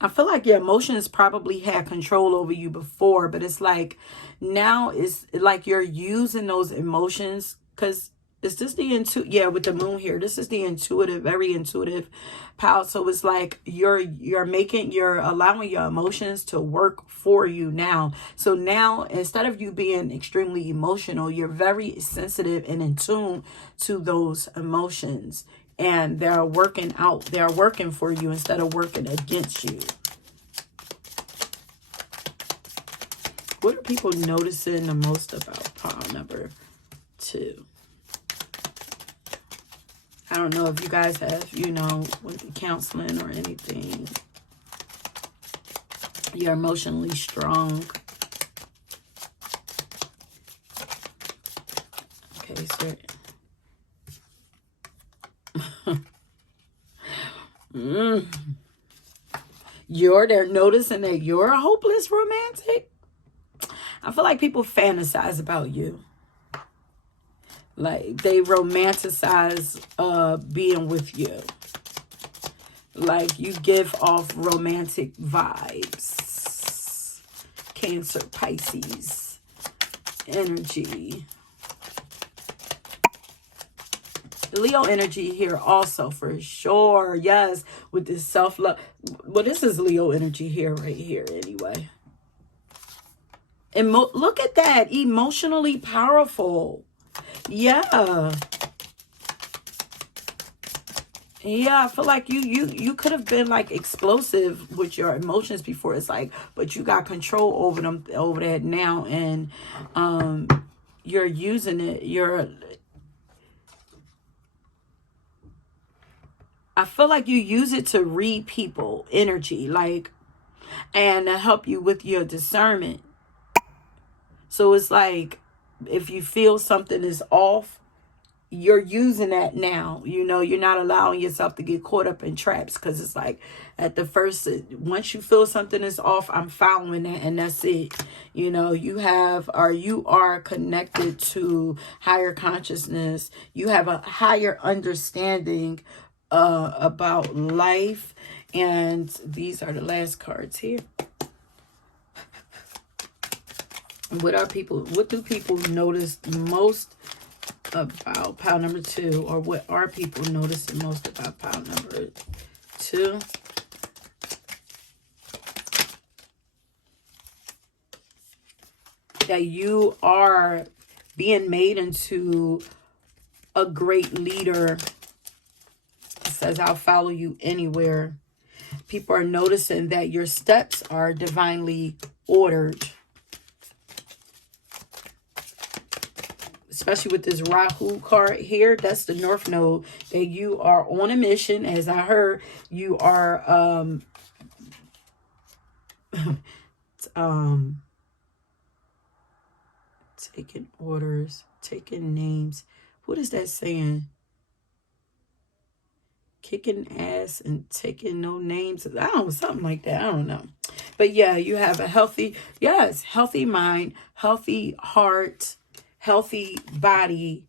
I feel like your emotions probably had control over you before, but it's like now it's like you're using those emotions because is this the yeah, with the moon here, this is the intuitive, very intuitive power. So it's like you're allowing your emotions to work for you now. So now instead of you being extremely emotional, you're very sensitive and in tune to those emotions. And they're working for you instead of working against you. What are people noticing the most about pile number 2? I don't know if you guys have, you know, went to counseling or anything. You're emotionally strong. Okay, so Mm. They're noticing that you're a hopeless romantic. I feel like people fantasize about you. Like they romanticize being with you. Like you give off romantic vibes. Cancer, Pisces energy. Leo energy here also for sure. Yes, with this self-love. Well, this is Leo energy here, right here anyway. Look at that. Emotionally powerful. Yeah. Yeah, I feel like you could have been like explosive with your emotions before. It's like, but you got control over them, over that now, and you're using it. I feel like you use it to read people energy, like, and to help you with your discernment. So it's like, if you feel something is off, you're using that now. You know, you're not allowing yourself to get caught up in traps, because it's like at the first, once you feel something is off, I'm following that, and that's it. You know, you are connected to higher consciousness. You have a higher understanding about life. And these are the last cards here. What do people notice most about pile number 2? Or what are people noticing most about pile number 2? That you are being made into a great leader. It says, I'll follow you anywhere. People are noticing that your steps are divinely ordered. Especially with this Rahu card here, that's the North Node, that you are on a mission. As I heard, you are taking orders, taking names. What is that saying? Kicking ass and taking no names. I don't know, something like that. I don't know. But yeah, you have a healthy mind, healthy heart, healthy body.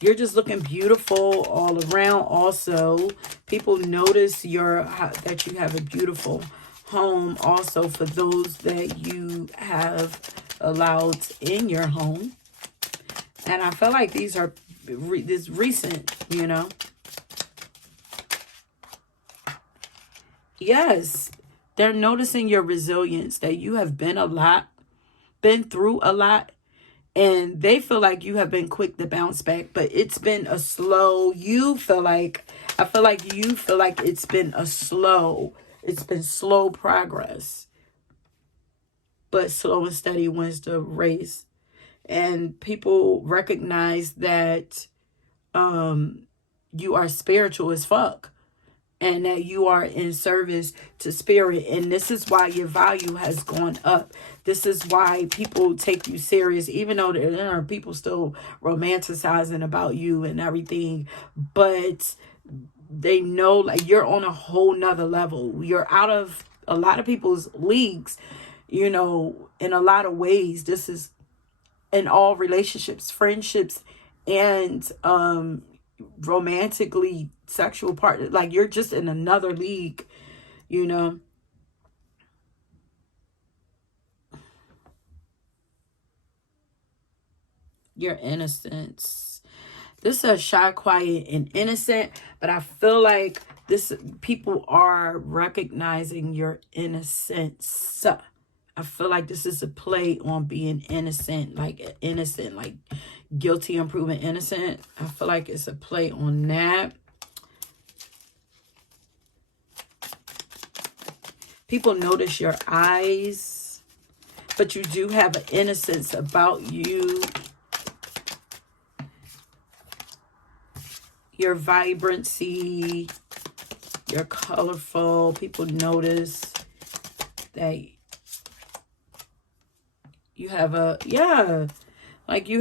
You're just looking beautiful all around. Also, people notice that you have a beautiful home. Also, for those that you have allowed in your home. And I feel like these are this recent, you know. Yes, they're noticing your resilience, that you have been through a lot, and they feel like you have been quick to bounce back, but it's been a slow, I feel like it's been slow progress, but slow and steady wins the race. And people recognize that you are spiritual as fuck, and that you are in service to spirit. And this is why your value has gone up. This is why people take you serious, even though there are people still romanticizing about you and everything. But they know, like, you're on a whole nother level. You're out of a lot of people's leagues, you know, in a lot of ways. This is in all relationships, friendships, and romantically sexual partner. Like, you're just in another league, you know. Your innocence. This is shy, quiet, and innocent, but I feel like people are recognizing your innocence. I feel like this is a play on being innocent, like guilty and proven innocent. I feel like it's a play on that. People notice your eyes, but you do have an innocence about you. Your vibrancy, you're colorful. People notice that you have you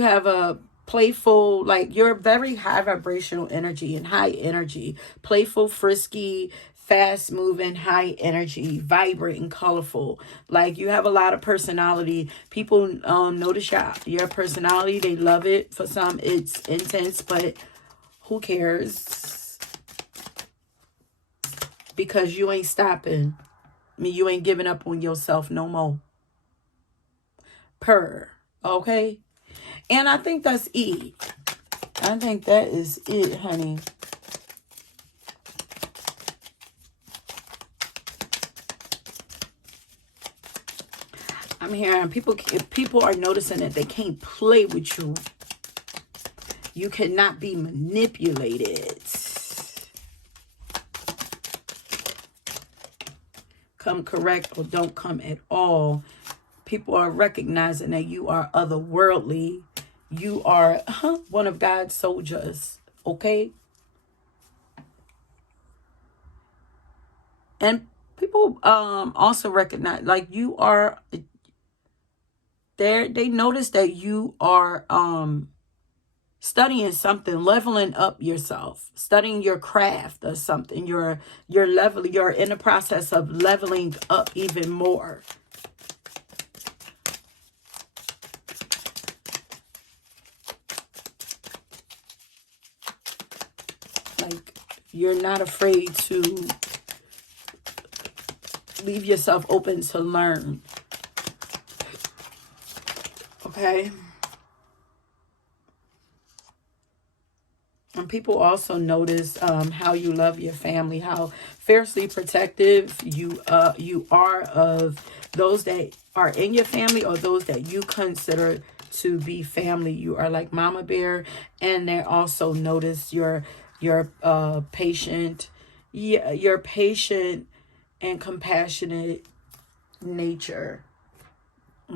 have a playful, like you're very high vibrational energy and high energy, playful, frisky, fast moving, high energy, vibrant and colorful. Like you have a lot of personality. People notice your personality. They love it. For some it's intense, but who cares? Because you ain't stopping. I mean, you ain't giving up on yourself no more. Okay? And I think that's it. I think that is it, honey. I'm hearing people are noticing that they can't play with you. You cannot be manipulated. Come correct or don't come at all. People are recognizing that you are otherworldly. You are one of God's soldiers. Okay? And people also recognize, like, you are there. They notice that you are studying something, leveling up yourself, studying your craft or something. You're in the process of leveling up even more. Like, you're not afraid to leave yourself open to learn. Okay? And people also notice how you love your family, how fiercely protective you are of those that are in your family or those that you consider to be family. You are like mama bear, and they also notice your patient, your patient and compassionate nature.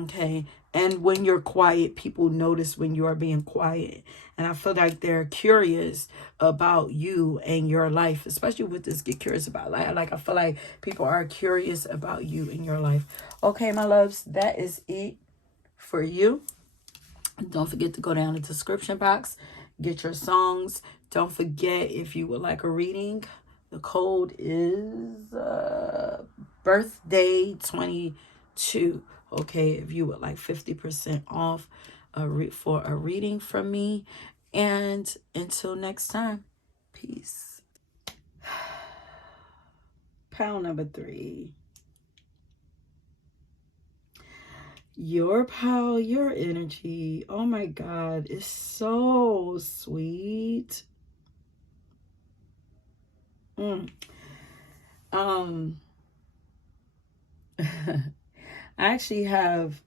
Okay. And when you're quiet, people notice when you are being quiet. And I feel like they're curious about you and your life, especially with this get curious about life. Like, I feel like people are curious about you and your life. Okay, my loves, that is it for you. Don't forget to go down in the description box, get your songs. Don't forget, if you would like a reading, the code is birthday 22. Okay, if you would like 50% off for a reading from me. And until next time, peace. Pile number 3. Your power, your energy. Oh my God, it's so sweet. I actually have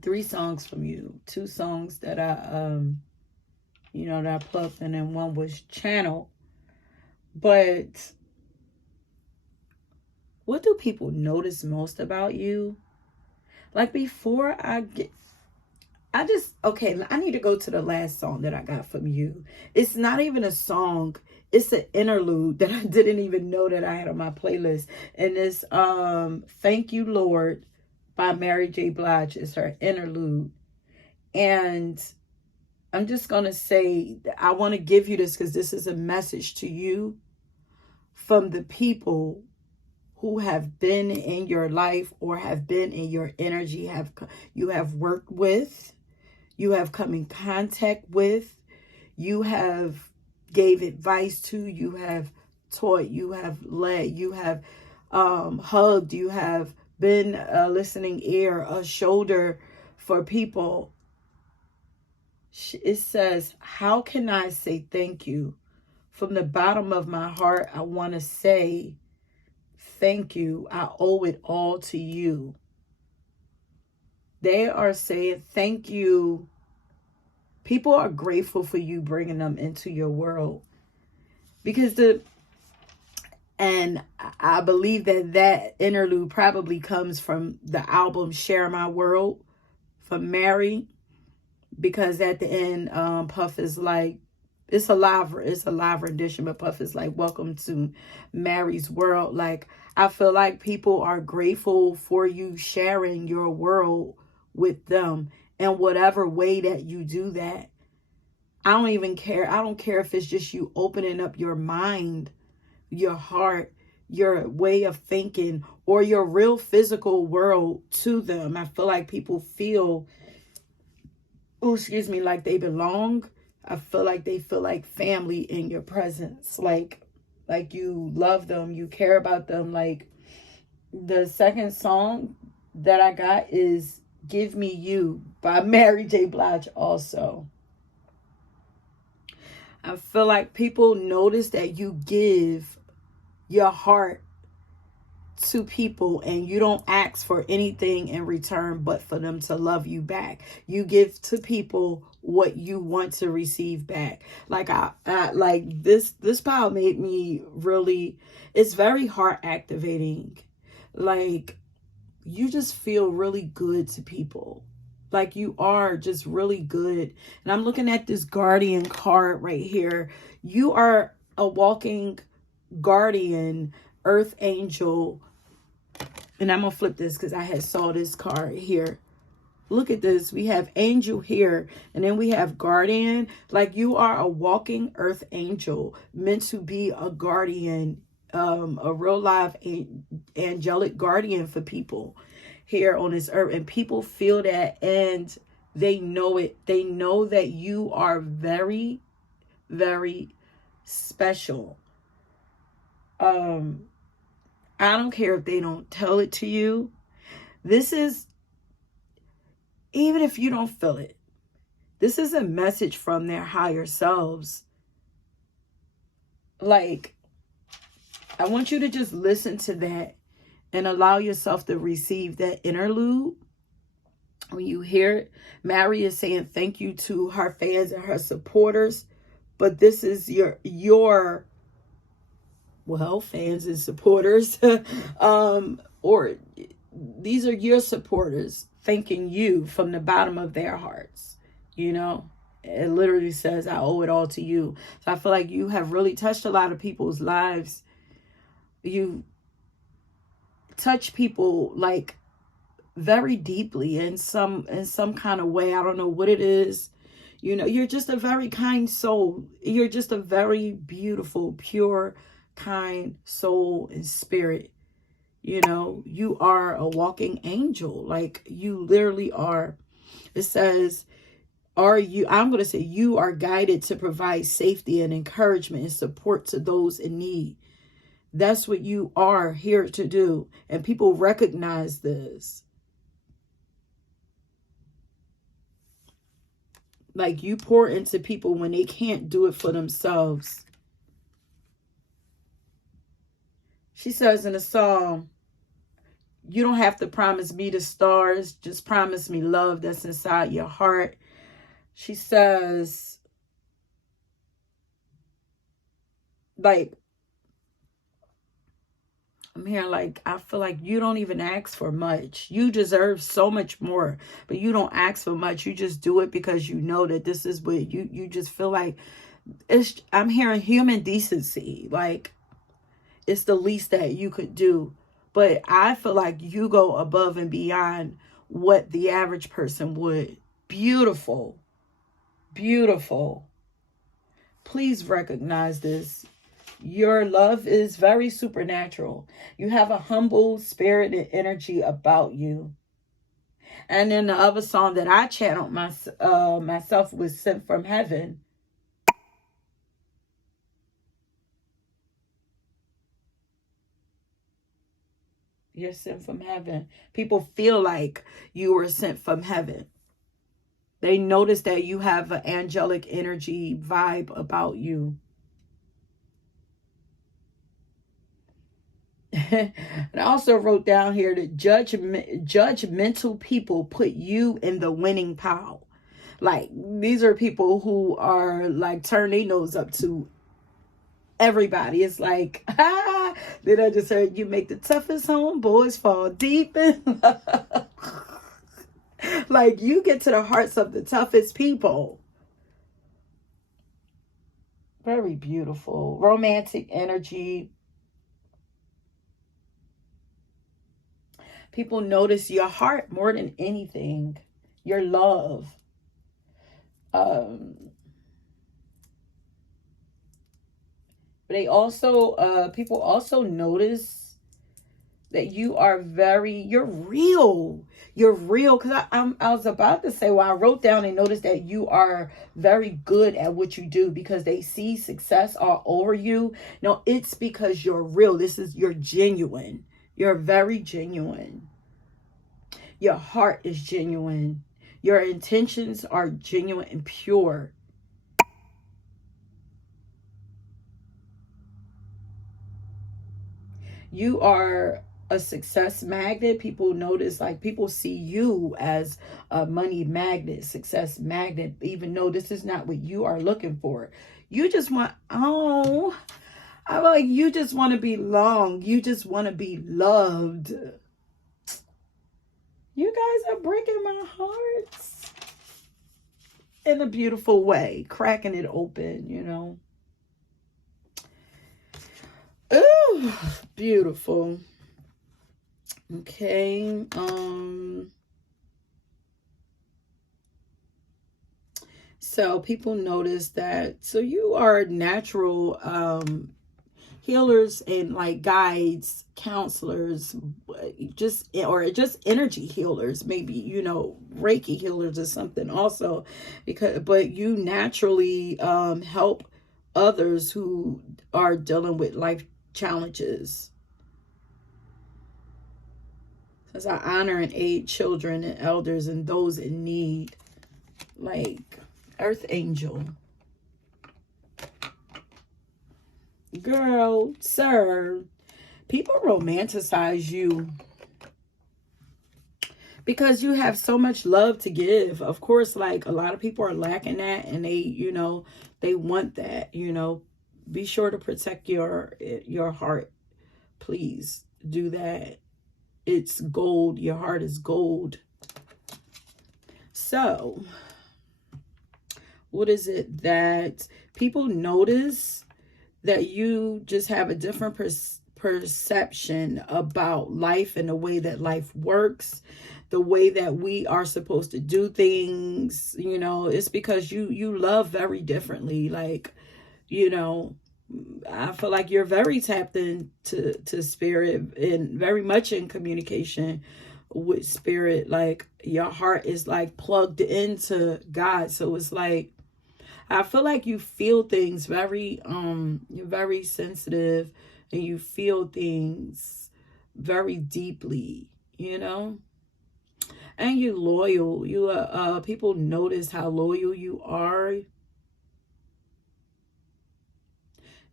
3 songs from you. 2 songs that I that I plucked, and then one was channeled. But what do people notice most about you? Like, before I need to go to the last song that I got from you. It's not even a song. It's an interlude that I didn't even know that I had on my playlist. And it's Thank You, Lord by Mary J. Blige. Is her interlude. And I'm just going to say, I want to give you this because this is a message to you from the people who have been in your life or have been in your energy, you have worked with, you have come in contact with, you have gave advice to, you have taught, you have led, you have hugged, you have been a listening ear, a shoulder for people. It says, how can I say thank you? From the bottom of my heart, I want to say thank you. I owe it all to you. They are saying thank you. People are grateful for you bringing them into your world. Because I believe that interlude probably comes from the album Share My World from Mary. Because at the end, Puff is like, it's a live rendition, but Puff is like, welcome to Mary's world. Like, I feel like people are grateful for you sharing your world with them. And whatever way that you do that, I don't even care. I don't care if it's just you opening up your mind, your heart, your way of thinking, or your real physical world to them. I feel like people feel, oh, excuse me, like they belong. I feel like they feel like family in your presence. Like you love them, you care about them. Like the second song that I got is Give Me You by Mary J. Blige also. I feel like people notice that you give your heart to people and you don't ask for anything in return but for them to love you back. You give to people what you want to receive back. Like I like this power made me really, it's very heart activating. Like you just feel really good to people. Like you are just really good. And I'm looking at this guardian card right here. You are a walking guardian, earth angel. And I'm going to flip this because I had saw this card here. Look at this. We have angel here. And then we have guardian. Like you are a walking earth angel meant to be a guardian, a real live angelic guardian for people here on this earth. And people feel that and they know it. They know that you are very, very special. I don't care if they don't tell it to you. This is, even if you don't feel it, this is a message from their higher selves. Like, I want you to just listen to that and allow yourself to receive that interlude. When you hear it, Mary is saying thank you to her fans and her supporters. But this is your well, fans and supporters, or these are your supporters thanking you from the bottom of their hearts. You know, it literally says, I owe it all to you. So I feel like you have really touched a lot of people's lives. You touch people like very deeply in some kind of way. I don't know what it is. You know, you're just a very kind soul. You're just a very beautiful, pure, kind soul and spirit. You know, you are a walking angel. Like you literally are. It says, I'm going to say you are guided to provide safety and encouragement and support to those in need. That's what you are here to do. And people recognize this. Like you pour into people when they can't do it for themselves. She says in the song, you don't have to promise me the stars. Just promise me love that's inside your heart. She says, like, I'm hearing like, I feel like you don't even ask for much. You deserve so much more, but you don't ask for much. You just do it because you know that this is what you just feel like. I'm hearing human decency. Like, it's the least that you could do. But I feel like you go above and beyond what the average person would. Beautiful. Beautiful. Please recognize this. Your love is very supernatural. You have a humble spirit and energy about you. And then the other song that I channeled myself was Sent from Heaven. You're sent from heaven. People feel like you were sent from heaven. They notice that you have an angelic energy vibe about you. And I also wrote down here that judgmental people put you in the winning pile. Like, these are people who are like turn their nose up to everybody. It's like, then I just heard you make the toughest homeboys fall deep in love. Like, you get to the hearts of the toughest people. Very beautiful. Romantic energy. People notice your heart more than anything. your love. They also, people also notice that you're real. You're real. Because I was about to say, well, I wrote down and noticed that you are very good at what you do because they see success all over you. No, it's because you're real. You're genuine. You're very genuine. Your heart is genuine. Your intentions are genuine and pure. You are a success magnet. People notice, like, people see you as a money magnet, success magnet, even though this is not what you are looking for. You just want, oh, I'm like, you just want to be long. You just want to be loved. You guys are breaking my heart in a beautiful way, cracking it open, you know. Ooh, beautiful. Okay. So people notice that. So you are natural healers and like guides, counselors, just energy healers, maybe, you know, Reiki healers or something also, but you naturally help others who are dealing with life challenges. Because I honor and aid children and elders and those in need, like Earth Angel. Girl, sir, people romanticize you because you have so much love to give. Of course, like a lot of people are lacking that, and they, you know, they want that, you know. Be sure to protect your heart. Please do that. It's gold. Your heart is gold. So, what is it that people notice? That you just have a different perception about life and the way that life works, the way that we are supposed to do things. You know, it's because you love very differently. Like, you know, I feel like you're very tapped into spirit and very much in communication with spirit. Like your heart is like plugged into God. So it's like, I feel like you feel things very, you're very sensitive and you feel things very deeply, you know? And you're loyal. People notice how loyal you are.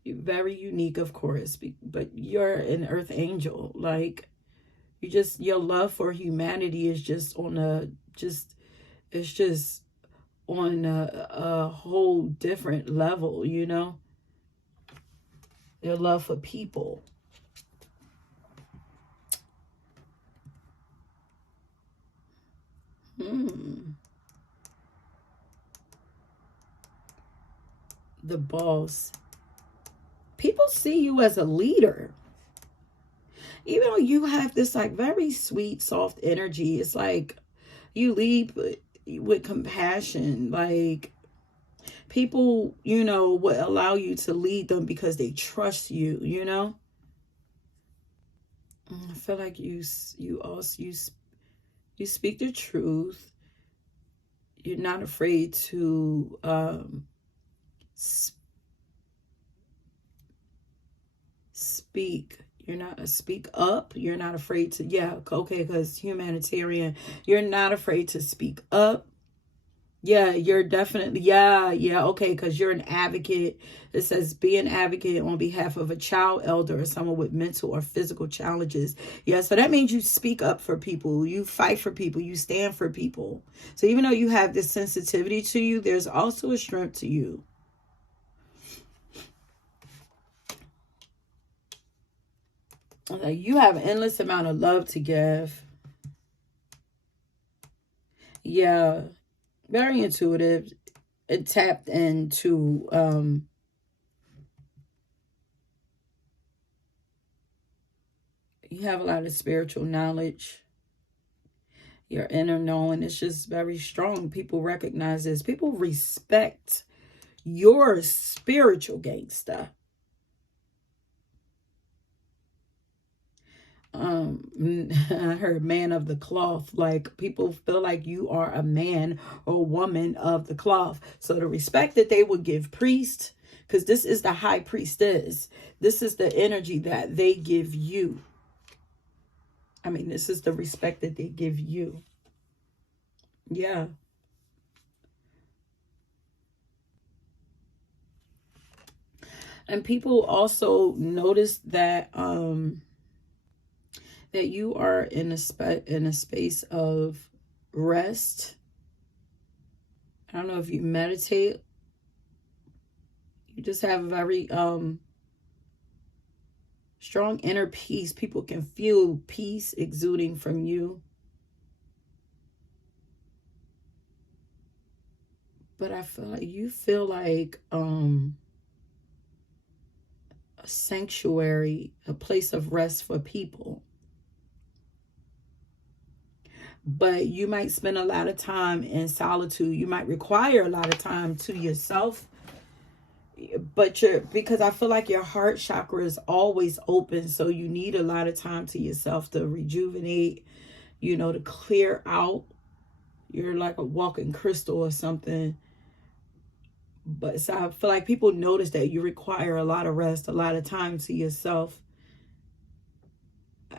You're very unique, of course, but you're an earth angel. Like, your love for humanity is just it's just on a whole different level, you know? Your love for people. The boss. People see you as a leader. Even though you have this like very sweet, soft energy, it's like you lead with compassion. Like people, you know, would allow you to lead them because they trust you, you know? I feel like you speak the truth. You're not afraid to speak. You're not speak up. You're not afraid to, yeah, okay, because humanitarian, you're not afraid to speak up. Yeah, you're definitely, yeah, okay, because you're an advocate. It says be an advocate on behalf of a child, elder, or someone with mental or physical challenges. Yeah, so that means you speak up for people, you fight for people, you stand for people. So even though you have this sensitivity to you, there's also a strength to you. Like you have an endless amount of love to give. Yeah, very intuitive and tapped into you have a lot of spiritual knowledge. Your inner knowing is just very strong. People recognize this. People respect your spiritual gangster. I heard man of the cloth. Like, people feel like you are a man or woman of the cloth. So the respect that they would give priest, because this is the high priestess, this is the energy that they give you. I mean, this is the respect that they give you. Yeah. And people also notice that that you are in a space of rest. I don't know if you meditate. You just have a very strong inner peace. People can feel peace exuding from you. But I feel like you feel like a sanctuary, a place of rest for people. But you might spend a lot of time in solitude. You might require a lot of time to yourself. But because I feel like your heart chakra is always open. So you need a lot of time to yourself to rejuvenate, you know, to clear out. You're like a walking crystal or something. But so I feel like people notice that you require a lot of rest, a lot of time to yourself.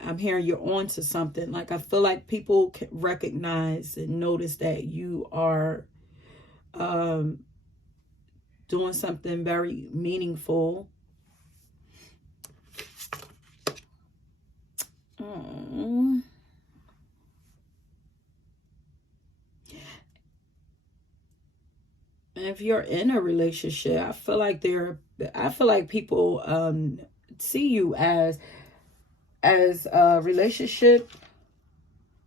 I'm hearing you're on to something. Like, I feel like people can recognize and notice that you are doing something very meaningful. And if you're in a relationship, I feel like people see you as a relationship.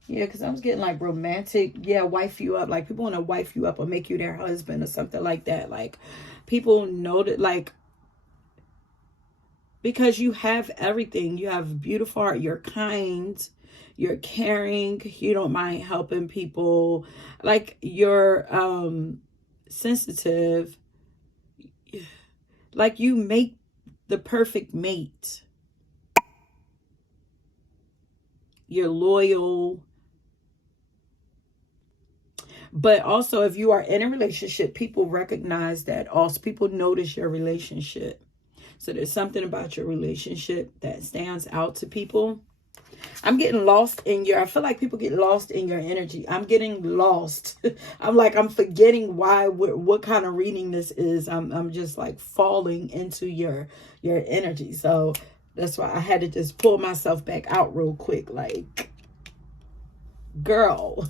Yeah, because I was getting like romantic. Yeah, wife you up. Like, people want to wife you up or make you their husband or something like that. Like, people know that, like, because you have everything. You have a beautiful heart. You're kind. You're caring. You don't mind helping people. Like, you're sensitive. Like, you make the perfect mate. You're loyal. But also, if you are in a relationship, people recognize that. Also, people notice your relationship. So there's something about your relationship that stands out to people. I'm getting lost in I feel like people get lost in your energy. I'm getting lost. I'm forgetting what kind of reading this is. I'm just like falling into your energy. So that's why I had to just pull myself back out real quick. Like, girl,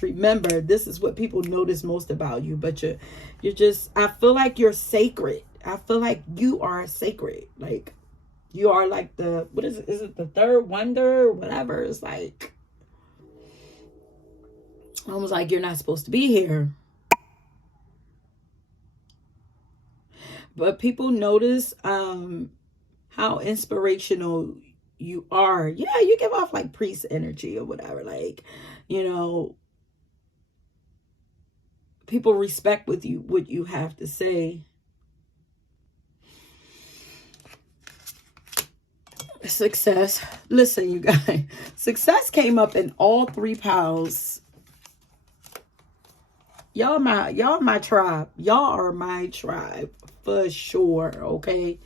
remember, this is what people notice most about you. But you're just, I feel like you're sacred. I feel like you are sacred. Like, you are like what is it? Is it the third wonder? Whatever. It's like, almost like you're not supposed to be here. But people notice how inspirational you are. Yeah, you give off like priest energy or whatever. Like, you know, people respect what you have to say. Success. Listen, you guys. Success came up in all three piles. Y'all my tribe. Y'all are my tribe for sure. Okay.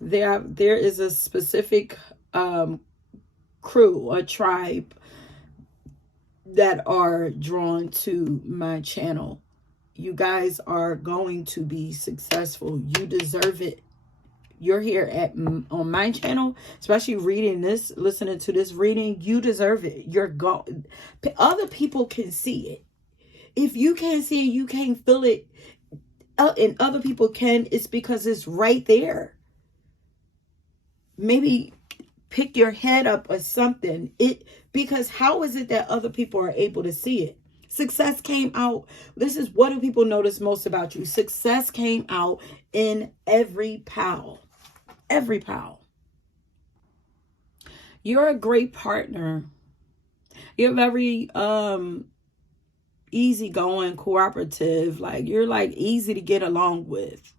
There is a specific crew, a tribe that are drawn to my channel. You guys are going to be successful. You deserve it. You're here on my channel, especially reading this, listening to this reading. You deserve it. You're going. Other people can see it. If you can't see it, you can't feel it, and other people can, it's because it's right there. Maybe pick your head up or something. Because how is it that other people are able to see it? Success came out. This is what do people notice most about you? Success came out in every pile. Every pile. You're a great partner. You're very easygoing, cooperative. Like, you're like easy to get along with.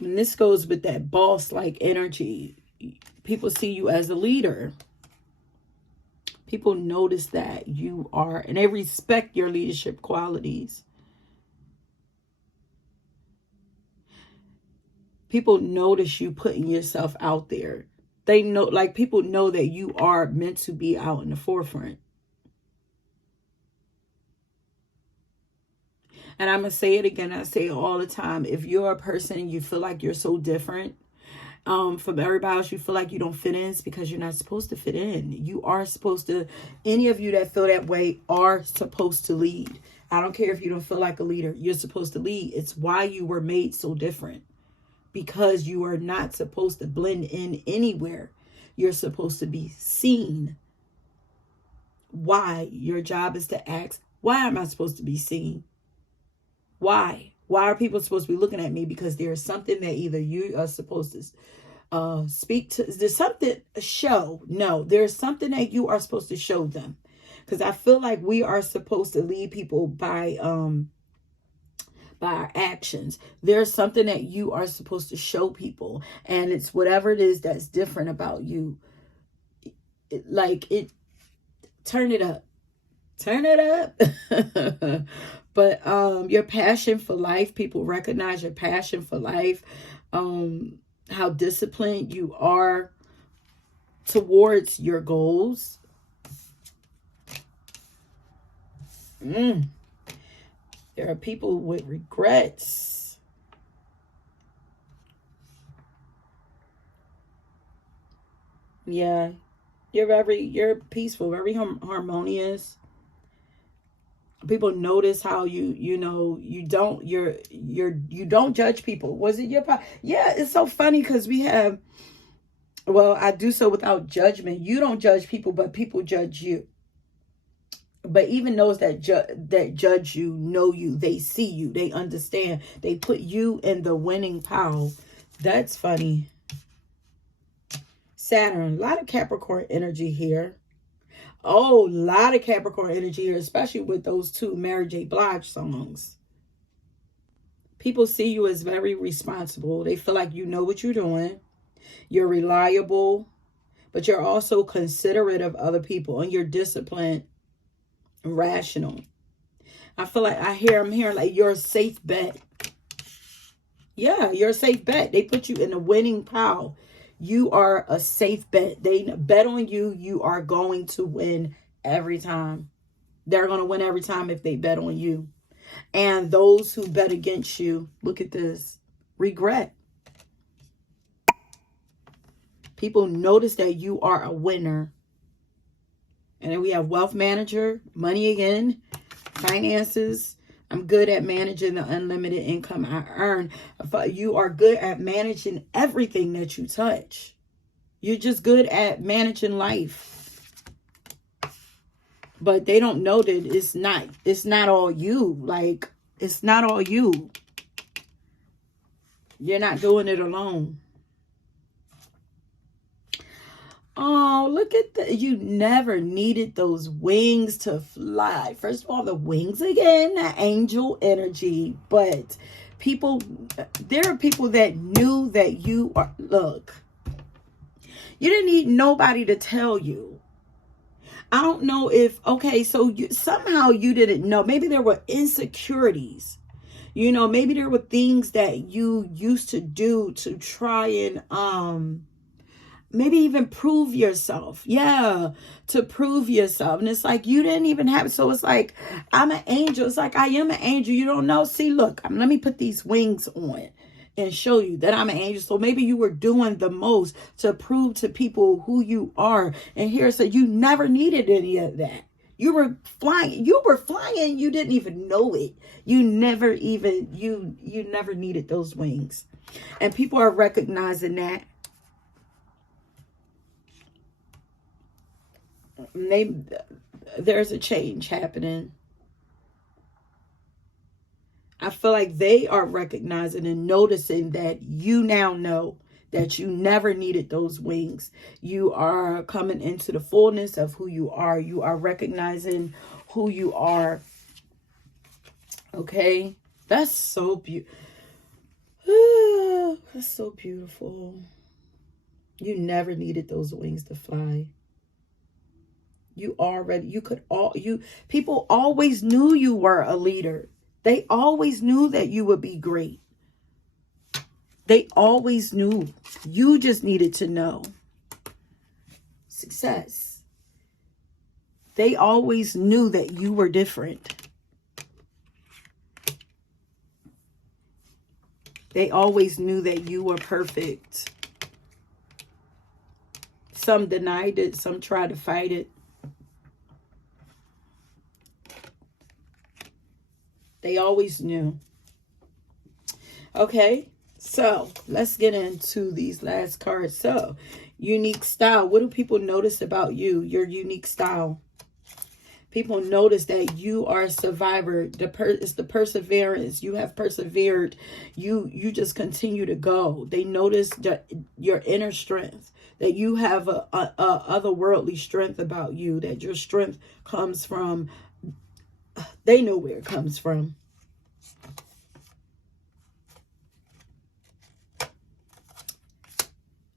And this goes with that boss-like energy. People see you as a leader. People notice that you are, and they respect your leadership qualities. People notice you putting yourself out there. They know, like, people know that you are meant to be out in the forefront. And I'm going to say it again. I say it all the time. If you're a person and you feel like you're so different from everybody else, you feel like you don't fit in, it's because you're not supposed to fit in. You are supposed to, any of you that feel that way are supposed to lead. I don't care if you don't feel like a leader. You're supposed to lead. It's why you were made so different. Because you are not supposed to blend in anywhere. You're supposed to be seen. Why? Your job is to ask, why am I supposed to be seen? Why? Why are people supposed to be looking at me? Because there's something that either you are supposed to speak to. There's something, show. No, there's something that you are supposed to show them. Because I feel like we are supposed to lead people by our actions. There's something that you are supposed to show people, and it's whatever it is that's different about you. Turn it up. But your passion for life, people recognize your passion for life, how disciplined you are towards your goals. There are people with regrets. Yeah. You're peaceful, very harmonious. People notice how you don't judge people. Was it your yeah, it's so funny because we have, well, I do so without judgment. You don't judge people, but people judge you. But even those that judge you, know you, they see you, they understand, they put you in the winning pile. That's funny. Saturn, a lot of Capricorn energy here. Oh, a lot of Capricorn energy here, especially with those two Mary J. Blige songs. People see you as very responsible. They feel like you know what you're doing. You're reliable, but you're also considerate of other people, and you're disciplined. Rational. I feel like I'm hearing like you're a safe bet. Yeah, you're a safe bet. They put you in a winning pile. You are a safe bet. They bet on you. You are going to win every time. They're going to win every time if they bet on you. And those who bet against you, look at this, regret. People notice that you are a winner. And then we have wealth manager, money again, finances. I'm good at managing the unlimited income I earn. You are good at managing everything that you touch. You're just good at managing life. But they don't know that it's not all you. Like, it's not all you. You're not doing it alone. Oh, look at that. You never needed those wings to fly. First of all, the wings again, that angel energy. But there are people that knew that you are, look, you didn't need nobody to tell you. I don't know if, okay, so somehow you didn't know. Maybe there were insecurities. Maybe there were things that you used to do to try and, maybe even prove yourself. Yeah, to prove yourself. And it's like you didn't even have it. So it's like, I'm an angel. It's like, I am an angel. You don't know. See, look, let me put these wings on and show you that I'm an angel. So maybe you were doing the most to prove to people who you are. And here, so you never needed any of that. You were flying. You didn't even know it. You never needed those wings. And people are recognizing that. There's a change happening. I feel like they are recognizing and noticing that you now know that you never needed those wings. You are coming into the fullness of who you are. You are recognizing who you are. Okay? That's so beautiful. That's so beautiful. You never needed those wings to fly. People always knew you were a leader. They always knew that you would be great. They always knew. You just needed to know. Success. They always knew that you were different. They always knew that you were perfect. Some denied it. Some tried to fight it. They always knew. Okay, so let's get into these last cards. So, unique style. What do people notice about you? Your unique style. People notice that you are a survivor. It's the perseverance. You have persevered. You just continue to go. They notice your inner strength. That you have a otherworldly strength about you. That your strength comes from. They know where it comes from.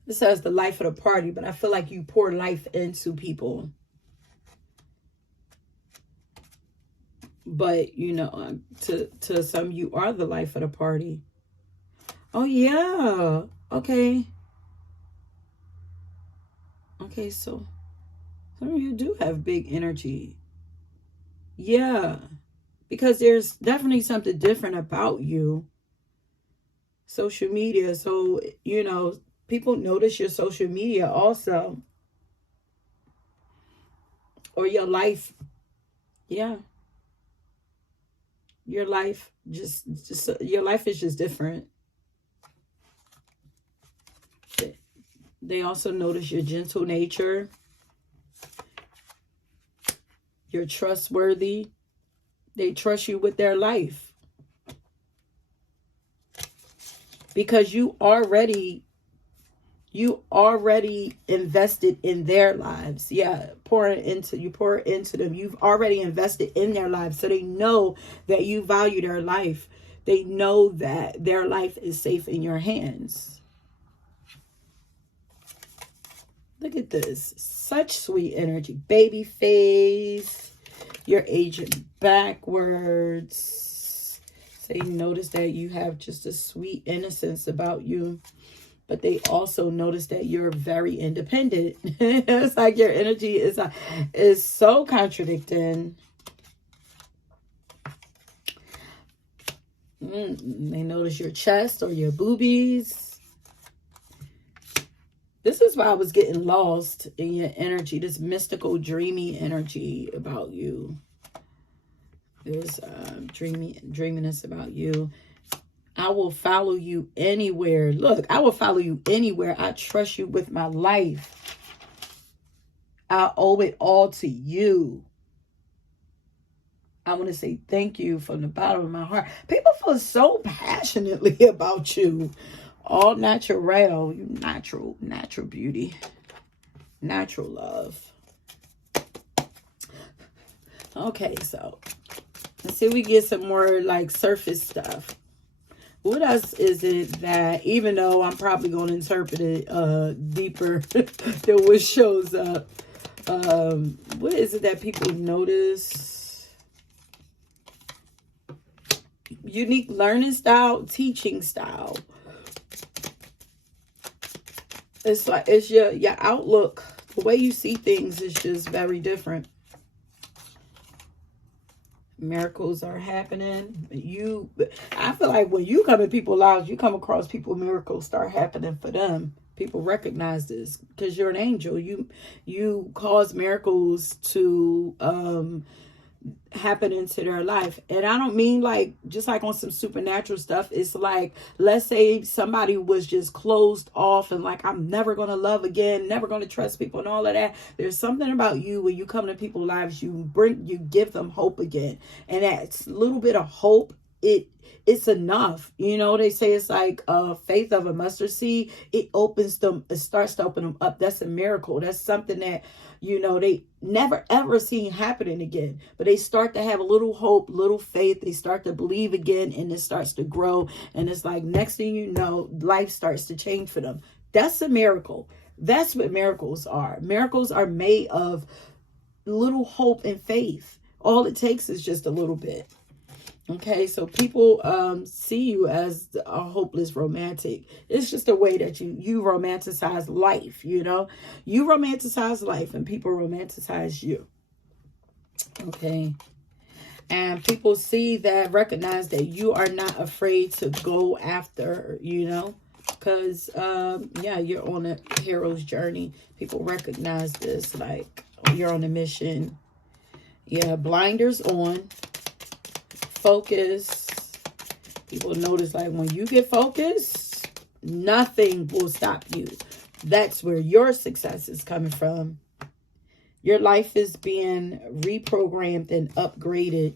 This says the life of the party, but I feel like you pour life into people. But, you know, to some, you are the life of the party. Oh, yeah. Okay. Okay, so some of you do have big energy. Yeah. Because there's definitely something different about you. Social media. So, you know, people notice your social media also. Or your life. Yeah. Your life your life is just different. They also notice your gentle nature. You're trustworthy. They trust you with their life. Because you already invested in their lives. Yeah, you pour into them. You've already invested in their lives. So they know that you value their life. They know that their life is safe in your hands. Look at this. Such sweet energy. Baby face. You're aging backwards. So you notice that you have just a sweet innocence about you. But they also notice that you're very independent. It's like your energy is so contradicting. They notice your chest or your boobies. This is why I was getting lost in your energy. This mystical, dreamy energy about you. There's dreaminess about you. I will follow you anywhere. Look, I will follow you anywhere. I trust you with my life. I owe it all to you. I want to say thank you from the bottom of my heart. People feel so passionately about you. All natural. You natural beauty. Natural love. Okay, so let's see if we get some more like surface stuff. What else is it that, even though I'm probably going to interpret it deeper than what shows up, what is it that people notice? Unique learning style, teaching style. It's like, it's your outlook. The way you see things is just very different. Miracles are happening. I feel like when you come in people's lives, you come across people, miracles start happening for them. People recognize this because you're an angel. You cause miracles to happen into their life. And I don't mean like just like on some supernatural stuff. It's like, let's say somebody was just closed off and like, I'm never going to love again, never going to trust people and all of that. There's something about you when you come to people's lives, you give them hope again. And that little bit of hope it's enough. You know, they say it's like faith of a mustard seed. It opens them, it starts to open them up. That's a miracle. That's something that, you know, they never ever seen happening again. But they start to have a little hope, little faith. They start to believe again, and it starts to grow. And it's like next thing you know, life starts to change for them. That's a miracle. That's what miracles are. Miracles are made of little hope and faith. All it takes is just a little bit. Okay, so people see you as a hopeless romantic. It's just a way that you romanticize life, you know. You romanticize life and people romanticize you. Okay. And people see that, recognize that you are not afraid to go after, you know. Because, yeah, you're on a hero's journey. People recognize this, like, you're on a mission. Yeah, blinders on. Focus. People notice, like, when you get focused, nothing will stop you. That's where your success is coming from. Your life is being reprogrammed and upgraded.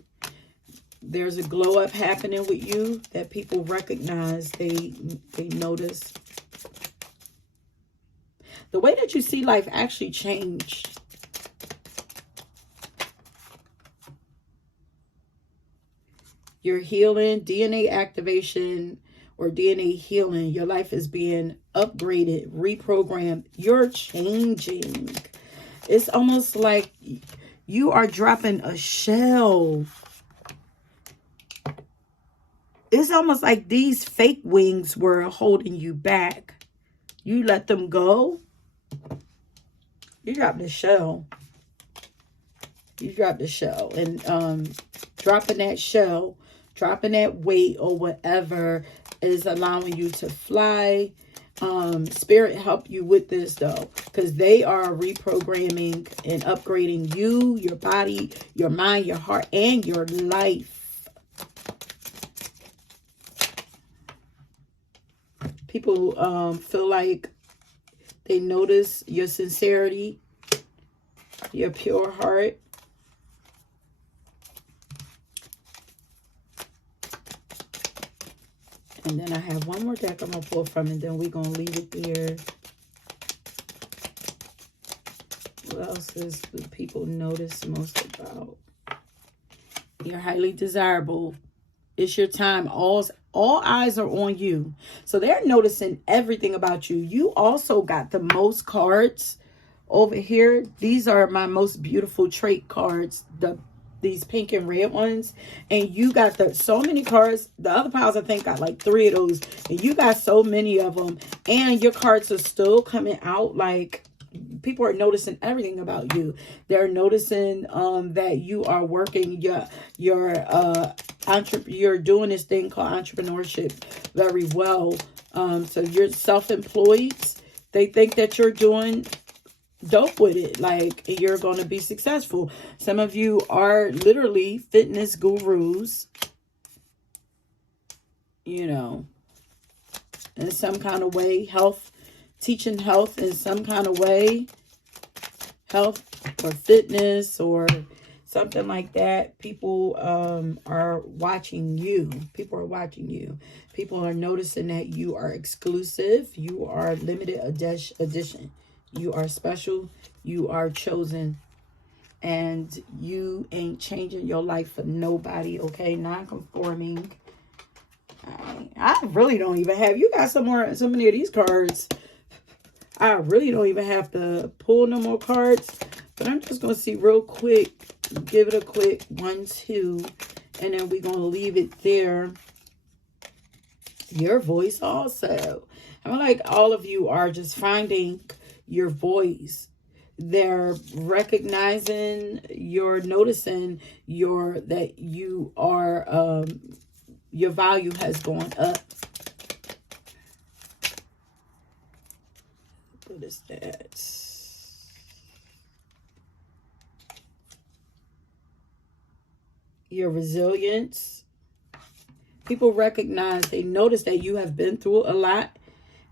There's a glow up happening with you that people recognize. They notice. The way that you see life actually changed. You're healing, DNA activation or DNA healing. Your life is being upgraded, reprogrammed. You're changing. It's almost like you are dropping a shell. It's almost like these fake wings were holding you back. You let them go. You dropped the shell. You dropped the shell. And dropping that shell, dropping that weight or whatever is allowing you to fly. Spirit help you with this though, because they are reprogramming and upgrading you, your body, your mind, your heart, and your life. People feel like they notice your sincerity, your pure heart. And then I have one more deck I'm going to pull from, and then we're going to leave it there. What else is the people notice most about? You're highly desirable. It's your time. All eyes are on you. So they're noticing everything about you. You also got the most cards over here. These are my most beautiful trait cards. These pink and red ones. And you got so many cards. The other piles, I think, got like 3 of those. And you got so many of them. And your cards are still coming out. Like, people are noticing everything about you. They're noticing that you are working you're doing this thing called entrepreneurship very well. So you're self-employed. They think that you're doing dope with it, like you're going to be successful. Some of you are literally fitness gurus, you know, in some kind of way. Teaching health in some kind of way, health or fitness or something like that. People are watching you. People are watching you. People are noticing that you are exclusive. You are limited edition. You are special. You are chosen. And you ain't changing your life for nobody, okay? Non-conforming. I really don't even have... You got so many of these cards. I really don't even have to pull no more cards. But I'm just going to see real quick. Give it a quick 1, 2. And then we're going to leave it there. Your voice also. I'm like all of you are just finding your voice. They're recognizing, you're noticing that you are, your value has gone up. What is that? Your resilience. People recognize, they notice that you have been through a lot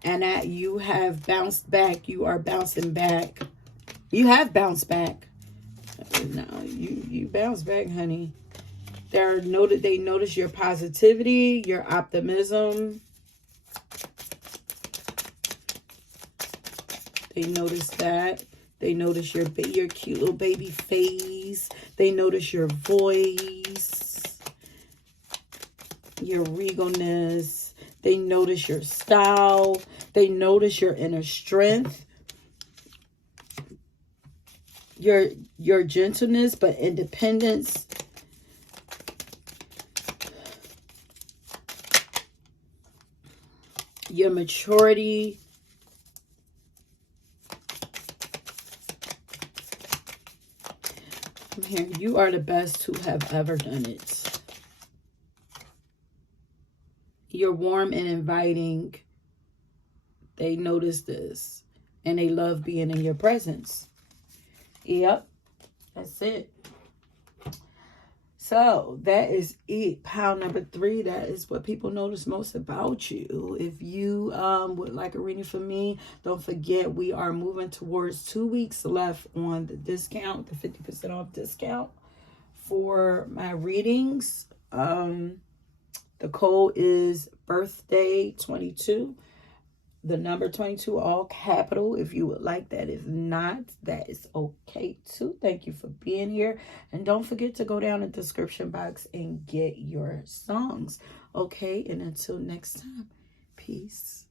and that you have bounced back. You are bouncing back. You have bounced back. No, you bounce back, honey. They notice your positivity, your optimism. They notice that. They notice your cute little baby face. They notice your voice, your regalness. They notice your style. They notice your inner strength, your gentleness, but independence. Your maturity. I'm hearing you are the best who have ever done it. You're warm and inviting. They notice this. And they love being in your presence. Yep. That's it. So that is it. Pile number 3. That is what people notice most about you. If you would like a reading from me, don't forget we are moving towards 2 weeks left on the discount, the 50% off discount for my readings. The code is birthday 22. The number 22, all capital, if you would like that. If not, that is okay too. Thank you for being here. And don't forget to go down in the description box and get your songs. Okay, and until next time, peace.